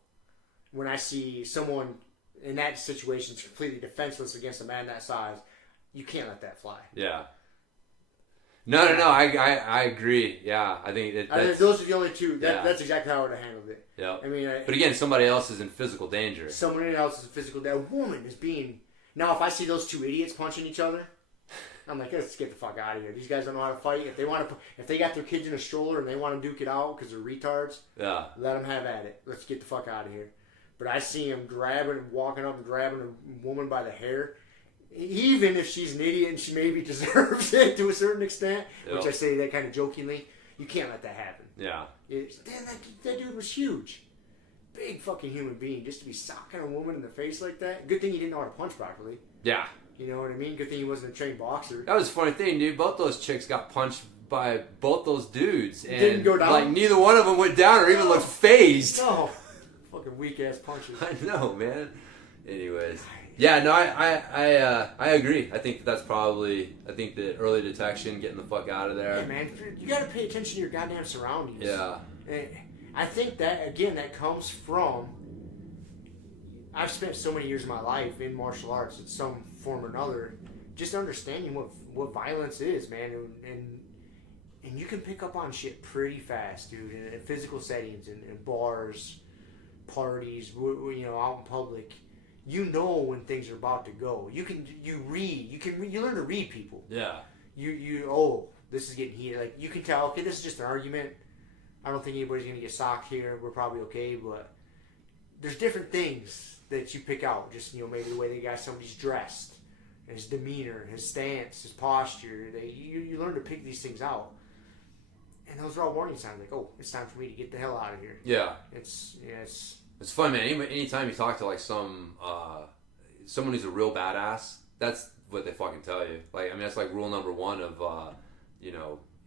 When I see someone in that situation is completely defenseless against a man that size, you can't let that fly. Yeah. No. I agree. Yeah, I think those are the only two. That's exactly how I would have handled it. Yeah. I mean, but again, somebody else is in physical danger. Someone else is in physical danger. A woman is being. Now, if I see those two idiots punching each other, I'm like, let's get the fuck out of here. These guys don't know how to fight. If they got their kids in a stroller and they want to duke it out because they're retards, let them have at it. Let's get the fuck out of here. But I see him walking up and grabbing a woman by the hair, even if she's an idiot and she maybe deserves it to a certain extent, which I say that kind of jokingly. You can't let that happen. Yeah. That dude was huge. Big fucking human being. Just to be socking a woman in the face like that. Good thing he didn't know how to punch properly. Yeah. You know what I mean? Good thing he wasn't a trained boxer. That was a funny thing, dude. Both those chicks got punched by both those dudes. And didn't go down? Like, neither one of them went down or even looked phased. No. Fucking weak-ass punches. I know, man. Anyways. Yeah, no, I agree. I think that's probably... I think that early detection, getting the fuck out of there. Yeah, man. You gotta pay attention to your goddamn surroundings. Yeah. I think that, again, that comes from... I've spent so many years of my life in martial arts in some form or another, just understanding what violence is, man, and you can pick up on shit pretty fast, dude, in physical settings, in bars, parties, out in public. You know when things are about to go. You learn to read people. Yeah. This is getting heated. Like, you can tell, okay, this is just an argument. I don't think anybody's gonna get socked here. We're probably okay, but there's different things that you pick out, just maybe the way somebody's dressed, his demeanor, his stance, his posture. You learn to pick these things out, and those are all warning signs. Like, oh, it's time for me to get the hell out of here. Yeah, it's fun, man. Anytime you talk to like someone who's a real badass, that's what they fucking tell you. Like, I mean, that's like rule number one of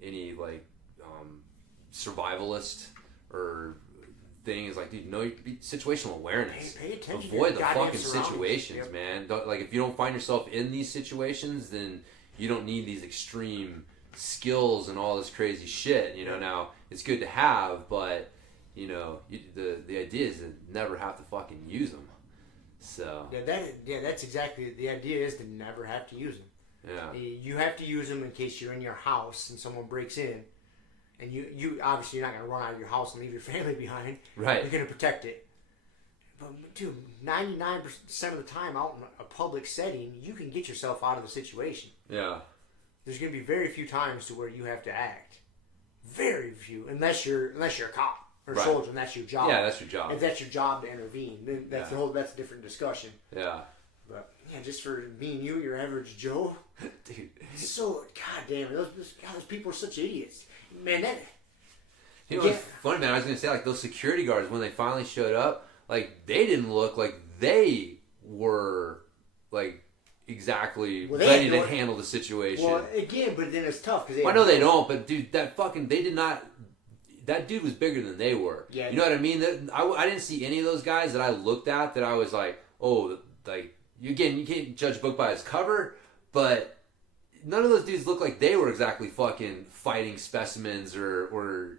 any like survivalist or thing is like, dude, know situational awareness. Pay attention. Avoid the fucking situations, man. Like, if you don't find yourself in these situations, then you don't need these extreme skills and all this crazy shit. Now it's good to have, but the idea is to never have to fucking use them. So that's exactly the idea, is to never have to use them. Yeah, you have to use them in case you're in your house and someone breaks in. And you obviously, you're not going to run out of your house and leave your family behind. Right. You're going to protect it. But, dude, 99% of the time out in a public setting, you can get yourself out of the situation. Yeah. There's going to be very few times to where you have to act. Very few. Unless you're a cop or a soldier, and that's your job. Yeah, that's your job. If that's your job to intervene, then that's a different discussion. Yeah. But, just for me and you, your average Joe. Dude. So, goddamn, those people are such idiots. Man, it's funny, man. I was gonna say, like, those security guards, when they finally showed up, like, they didn't look like they were like exactly ready to handle the situation. Well, again, but then it's tough because I know they don't, but dude, they did not. That dude was bigger than they were. Yeah, you know what I mean? I didn't see any of those guys that I looked at that I was like, oh, like you can't judge a book by its cover, but none of those dudes look like they were exactly fucking fighting specimens or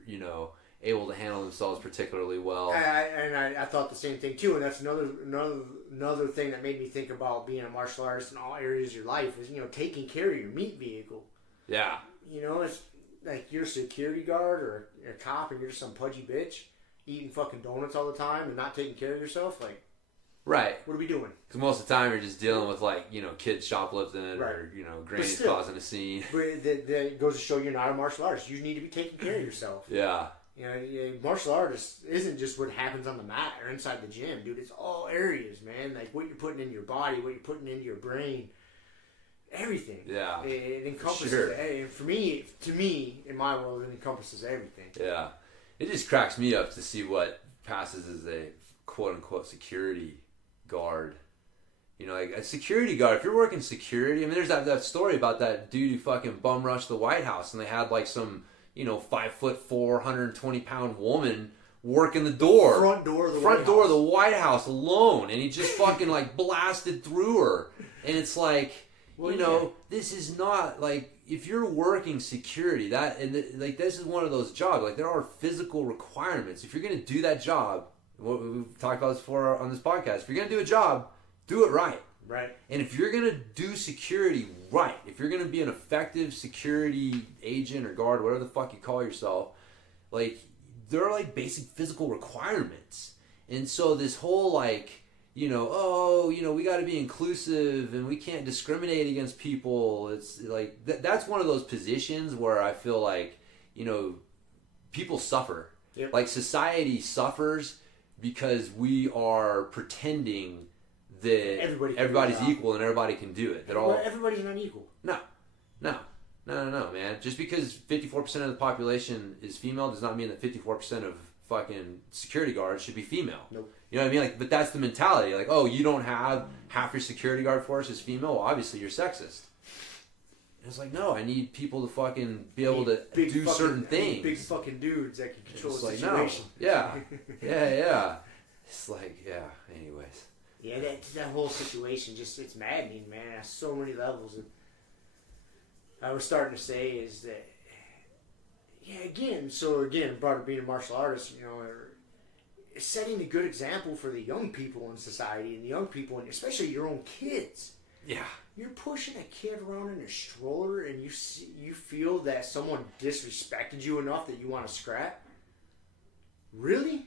able to handle themselves particularly well. I thought the same thing too, and that's another thing that made me think about being a martial artist in all areas of your life is taking care of your meat vehicle. Yeah. It's like you're a security guard or a cop, and you're just some pudgy bitch eating fucking donuts all the time and not taking care of yourself. Like, right. What are we doing? Because most of the time you're just dealing with kids shoplifting or grannies causing a scene. But that goes to show you're not a martial artist. You need to be taking care of yourself. Yeah. Martial artist isn't just what happens on the mat or inside the gym, dude. It's all areas, man. Like what you're putting in your body, what you're putting into your brain, everything. Yeah. It encompasses. Sure. And to me, in my world, it encompasses everything. Yeah. It just cracks me up to see what passes as a quote unquote security guard. Like a security guard. If you're working security, I mean, there's that story about that dude who fucking bum rushed the White House, and they had like some 5'4", 120-pound woman working the door. Front door of the White House alone. And he just fucking blasted through her. And it's like, this is not like, if you're working security, this is one of those jobs. Like there are physical requirements. If you're going to do that job, we've talked about this before on this podcast, if you're going to do a job, do it right. Right. And if you're going to do security right, if you're going to be an effective security agent or guard, whatever the fuck you call yourself, there are basic physical requirements. And so this whole we got to be inclusive and we can't discriminate against people. It's like that's one of those positions where I feel like, people suffer. Yep. Like society suffers because we are pretending that everybody's equal and everybody can do it. Everybody's not equal. No, man. Just because 54% of the population is female does not mean that 54% of fucking security guards should be female. Nope. You know what I mean? But that's the mentality. Like, oh, you don't have half your security guard force is female? Well, obviously you're sexist. And it's like, no, I need people to fucking be able to do certain things. Big fucking dudes that can control the situation. No. Yeah. Yeah. It's like, yeah, anyways. Yeah, that whole situation it's maddening, man. At so many levels. And I was starting to say is that, again, part of being a martial artist, setting a good example for the young people in society and the young people, and especially your own kids. Yeah. You're pushing a kid around in a stroller and you feel that someone disrespected you enough that you want to scrap? Really?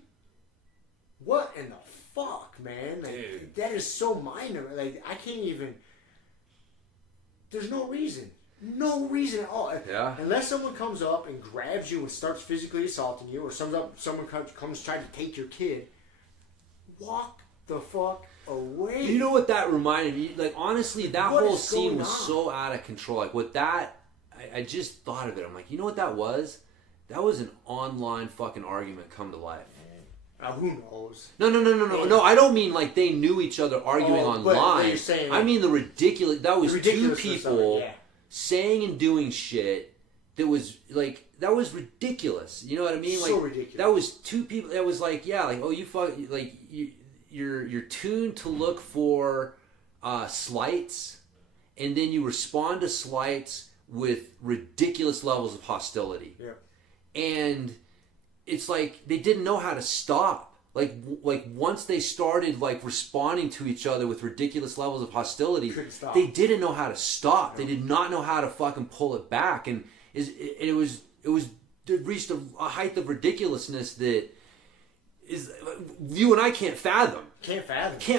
What in the fuck, man? Dude. That is so minor. I can't even... There's no reason. No reason at all. Yeah. Unless someone comes up and grabs you and starts physically assaulting you, or someone comes trying to take your kid, walk the fuck away. You know what that reminded me? Like, honestly, that What whole is scene going was on? so out of control. Like, with that, I just thought of it. I'm like, you know what that was? That was an online fucking argument come to life. Who knows? No. I don't mean like they knew each other arguing but online. you're saying, I mean the ridiculous. That was two people of it, saying and doing shit that was ridiculous. You know what I mean? So like ridiculous. That was two people. That was like, yeah, like, oh, you fuck, like you're tuned to look for slights, and then you respond to slights with ridiculous levels of hostility. Yeah. And it's like they didn't know how to stop. Like once they started like responding to each other with ridiculous levels of hostility, they didn't know how to stop. No. They did not know how to fucking pull it back, and it reached a height of ridiculousness that is you and I can't fathom. Can't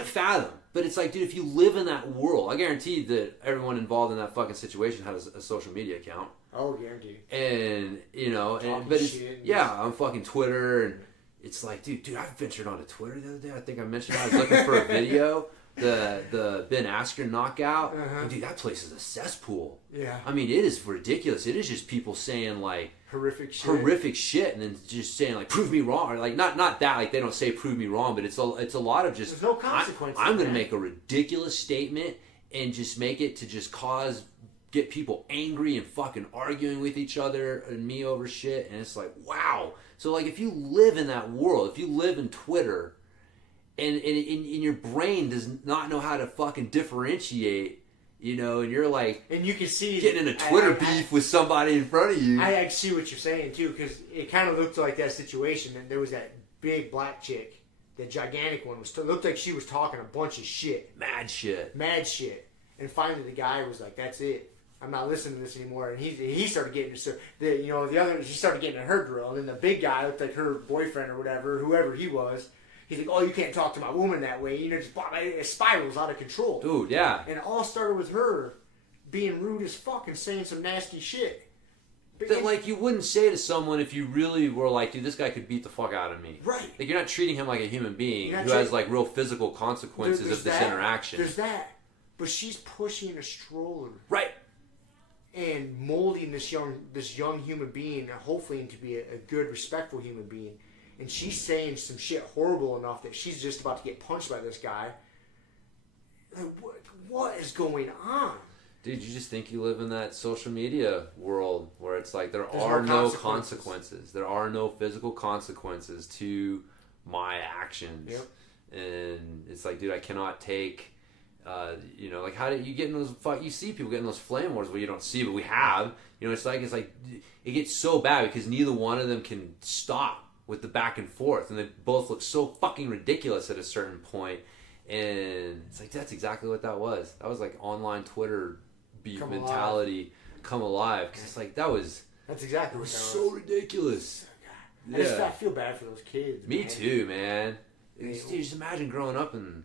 fathom. But it's like, dude, if you live in that world, I guarantee that everyone involved in that fucking situation had a social media account. Oh, guaranteed. And on fucking Twitter, and it's like, dude, I ventured onto Twitter the other day. I think I mentioned I was looking for a video, the Ben Askren knockout. And dude, that place is a cesspool. Yeah. I mean, it is ridiculous. It is just people saying like horrific shit, and then just saying like, prove me wrong, or like not that, like they don't say prove me wrong, but it's a lot of just, there's no consequences. I'm going to make a ridiculous statement and just make it to just get people angry and fucking arguing with each other and me over shit. And it's like, wow. So like, if you live in that world, if you live in Twitter and your brain does not know how to fucking differentiate. You know, and you're like, and you can see getting in a Twitter beef with somebody in front of you. I see what you're saying too, because it kind of looked like that situation. And there was that big black chick, the gigantic one, looked like she was talking a bunch of shit, mad shit. And finally, the guy was like, "That's it. I'm not listening to this anymore." And he started getting she started getting in her grill, and then the big guy looked like her boyfriend or whatever, whoever he was. He's like, "Oh, you can't talk to my woman that way." You know, just it spirals out of control. Dude, yeah. And it all started with her being rude as fuck and saying some nasty shit. That, like, you wouldn't say to someone if you really were like, dude, this guy could beat the fuck out of me. Right. Like, you're not treating him like a human being who has, like, real physical consequences of this interaction. There's that. But she's pushing a stroller. Right. And molding this young human being, hopefully to be a good, respectful human being. And she's saying some shit horrible enough that she's just about to get punched by this guy. Like, what is going on? Dude, you just think you live in that social media world where it's like there are no consequences. There are no physical consequences to my actions. Yep. And it's like, dude, I cannot take, like, how do you get in those, you see people getting those flame wars where you don't see, but we have. You know, it's like it gets so bad because neither one of them can stop with the back and forth, and they both look so fucking ridiculous at a certain point. And it's like, that's exactly what that was. That was like online Twitter beef mentality come alive, because it's like that's exactly what that was. So ridiculous. I feel bad for those kids. Me too, man. Just imagine growing up and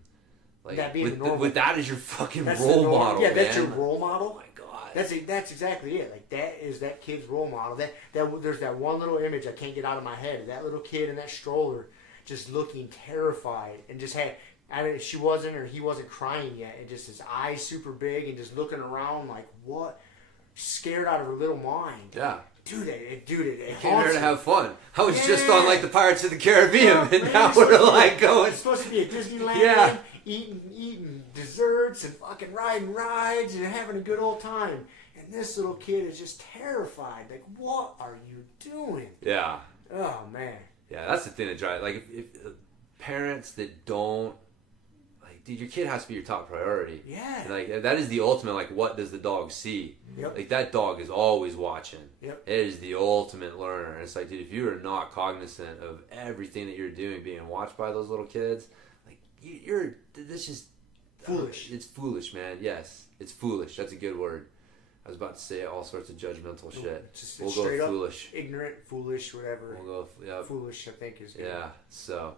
like that being with that as your fucking role model. Yeah, that's your role model. Oh my god. That's exactly it. Like, that is that kid's role model. That there's that one little image I can't get out of my head. That little kid in that stroller just looking terrified, and just had, I mean, he wasn't crying yet, and just his eyes super big and just looking around like, what? Scared out of her little mind. Yeah. Dude, it came here to have fun. I was just on like the Pirates of the Caribbean, and now we're like going. It's supposed to be a Disneyland, eating desserts and fucking riding rides and having a good old time. And this little kid is just terrified. Like, what are you doing? Yeah. Oh man. Yeah, that's the thing that drives. Like, if parents that don't. Dude, your kid has to be your top priority. Yeah. And like, that is the ultimate, like, what does the dog see? Yep. Like, that dog is always watching. Yep. It is the ultimate learner. And it's like, dude, if you are not cognizant of everything that you're doing being watched by those little kids, like, this is foolish. It's foolish, man. Yes, it's foolish. That's a good word. I was about to say all sorts of judgmental shit. We'll go with foolish. Ignorant, foolish, whatever. We'll go, foolish, I think, is good. Yeah, so.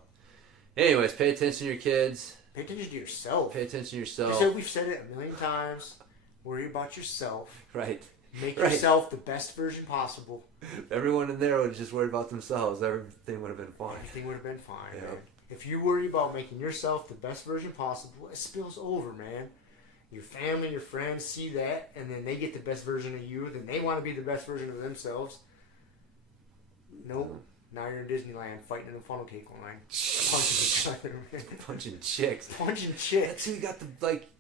Anyways, pay attention to your kids. Pay attention to yourself. Pay attention to yourself. So we've said it a million times. Worry about yourself. Right. Make yourself the best version possible. If everyone in there would just worry about themselves, everything would have been fine. Everything would have been fine, yep. Man. If you worry about making yourself the best version possible, it spills over, man. Your family, your friends see that, and then they get the best version of you, then they want to be the best version of themselves. Nope. Now you're in Disneyland fighting in a funnel cake line. Punching each other, man. Punching chicks. Punching chicks. That's who he got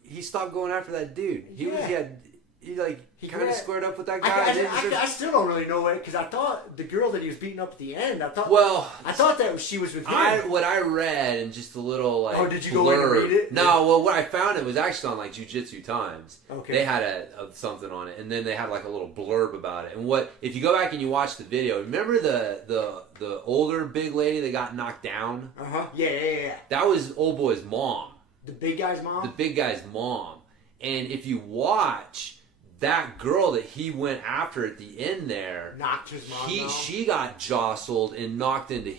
he stopped going after that dude. He kind of squared up with that guy. I still don't really know it, because I thought the girl that he was beating up at the end, I thought that she was with him. What I read and just a little like. Oh, did you go in and read it? No, well, what I found, it was actually on like Jiu-Jitsu Times. Okay. They had something on it, and then they had like a little blurb about it. And if you go back and you watch the video, remember the older big lady that got knocked down? Yeah. That was old boy's mom. The big guy's mom. The big guy's mom. And if you watch. That girl that he went after at the end there, knocked his mom down. She got jostled and knocked into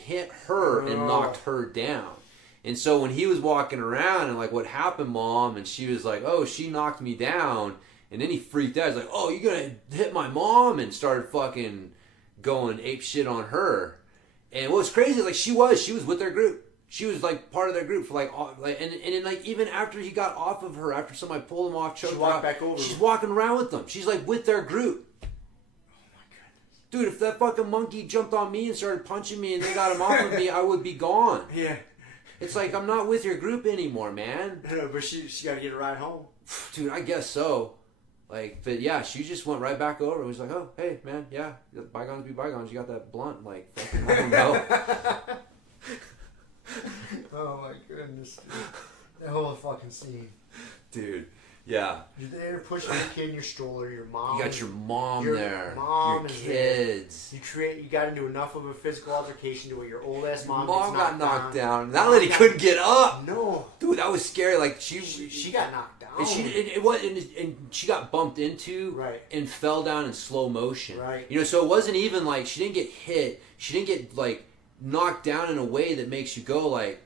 her and knocked her down. And so when he was walking around and like, what happened, Mom? And she was like, oh, she knocked me down. And then he freaked out. He's like, oh, you gonna hit my mom? And started fucking going ape shit on her. And what was crazy is like she was with their group. She was like part of their group for and then like even after he got off of her, after somebody pulled him off, choked her out, back over. She's walking around with them. She's like with their group. Oh my goodness, dude! If that fucking monkey jumped on me and started punching me and they got him off of me, I would be gone. Yeah, it's like I'm not with your group anymore, man. But she got to get a ride home, dude. I guess so. Like, but yeah, she just went right back over. It was like, oh, hey, man, yeah, bygones be bygones. You got that blunt, like, fucking, I don't know. Oh my goodness, dude. That whole fucking scene. Dude, yeah. You're there pushing your kid in your stroller, your mom. You got your mom there. Mom your is kids. There. You got into enough of a physical altercation to where your old ass mom got knocked down. That lady couldn't get up. No. Dude, that was scary. Like she got knocked down. And she got bumped into and fell down in slow motion. Right. You know, so it wasn't even like she didn't get hit. She didn't get like knocked down in a way that makes you go like,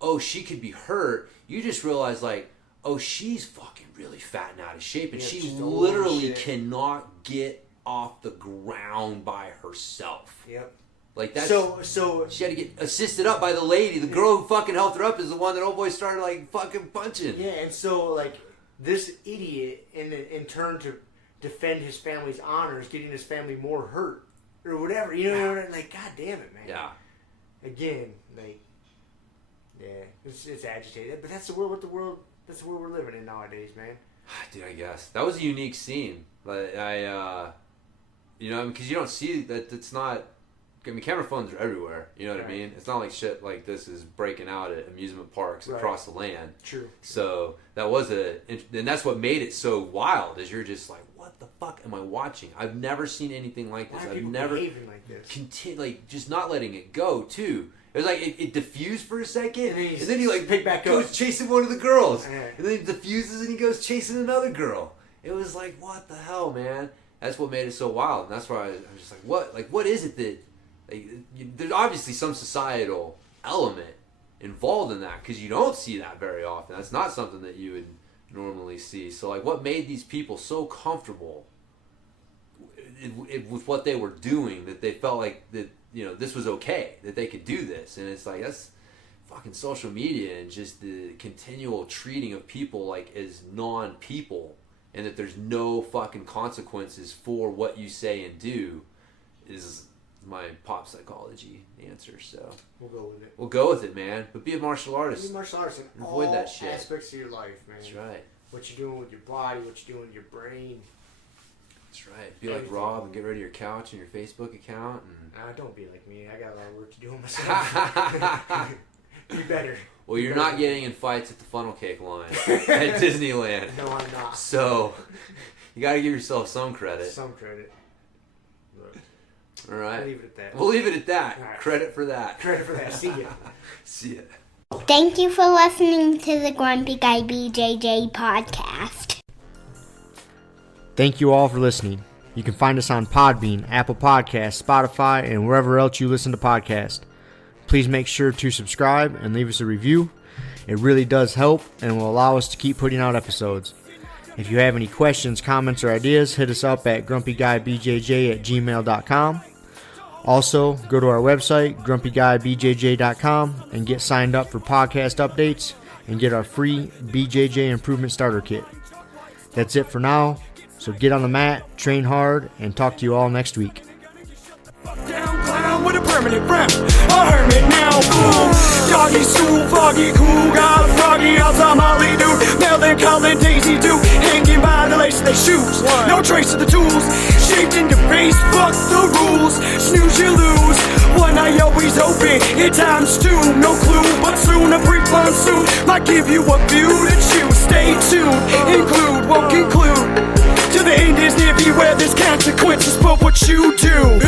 oh, she could be hurt. You just realize like, oh, she's fucking really fat and out of shape, and she literally cannot get off the ground by herself. Yep. Like that's so she had to get assisted up by the lady. The girl who fucking helped her up is the one that old boy started like fucking punching. Yeah, and so like this idiot in turn to defend his family's honor is getting his family more hurt or whatever. You know what I mean? Like, god damn it, man. Yeah. Again, like, yeah, it's agitated, but that's the world. That's the world we're living in nowadays, man. Dude, I guess that was a unique scene. But you know, because you don't see that. It's not. I mean, camera phones are everywhere. You know what I mean? It's not like shit like this is breaking out at amusement parks across the land. True. So that was and that's what made it so wild. Is you're just like, what the fuck am I watching? I've never seen anything like this. I've never behaving like this. Like just not letting it go too. It was like it diffused for a second, and then he like pick back goes up. chasing one of the girls, and then he diffuses and he goes chasing another girl. It was like, what the hell, man? That's what made it so wild, and that's why I was just like, what? Like, what is it that? Like, there's obviously some societal element involved in that because you don't see that very often. That's not something that you would normally see. So, like, what made these people so comfortable with what they were doing that they felt like that, you know, this was okay, that they could do this? And it's like, that's fucking social media and just the continual treating of people like as non-people, and that there's no fucking consequences for what you say and do is my pop psychology answer. So we'll go with it. We'll go with it, man. But be a martial artist. Be a martial artist in avoid all that shit. Aspects of your life, man. That's right. What you're doing with your body, what you're doing with your brain. That's right. Be like Rob and get rid of your couch and your Facebook account. And don't be like me. I got a lot of work to do on myself. Be better. Well, you're not getting in fights at the funnel cake line at Disneyland. No, I'm not. So you got to give yourself some credit. Some credit. Look. All right. We'll leave it at that. We'll leave it at that. Right. Credit for that. Credit for that. See ya. See ya. Thank you for listening to the Grumpy Guy BJJ Podcast. Thank you all for listening. You can find us on Podbean, Apple Podcasts, Spotify, and wherever else you listen to podcasts. Please make sure to subscribe and leave us a review. It really does help and will allow us to keep putting out episodes. If you have any questions, comments, or ideas, hit us up at grumpyguybjj@gmail.com. Also, go to our website, grumpyguybjj.com, and get signed up for podcast updates and get our free BJJ Improvement Starter Kit. That's it for now, so get on the mat, train hard, and talk to you all next week. With a permanent rep, a hermit now, boom. Doggy stool, foggy, cool, got a froggy outside Molly dude. Melancholy Daisy do, hanging by the lace of their shoes. No trace of the tools, shaped in your face, fuck the rules. Snooze, you lose. One eye always open, in times two, no clue, but soon a brief monsoon might give you a view to choose. Stay tuned, include, won't conclude. To the end is near, beware there's consequences for what you do.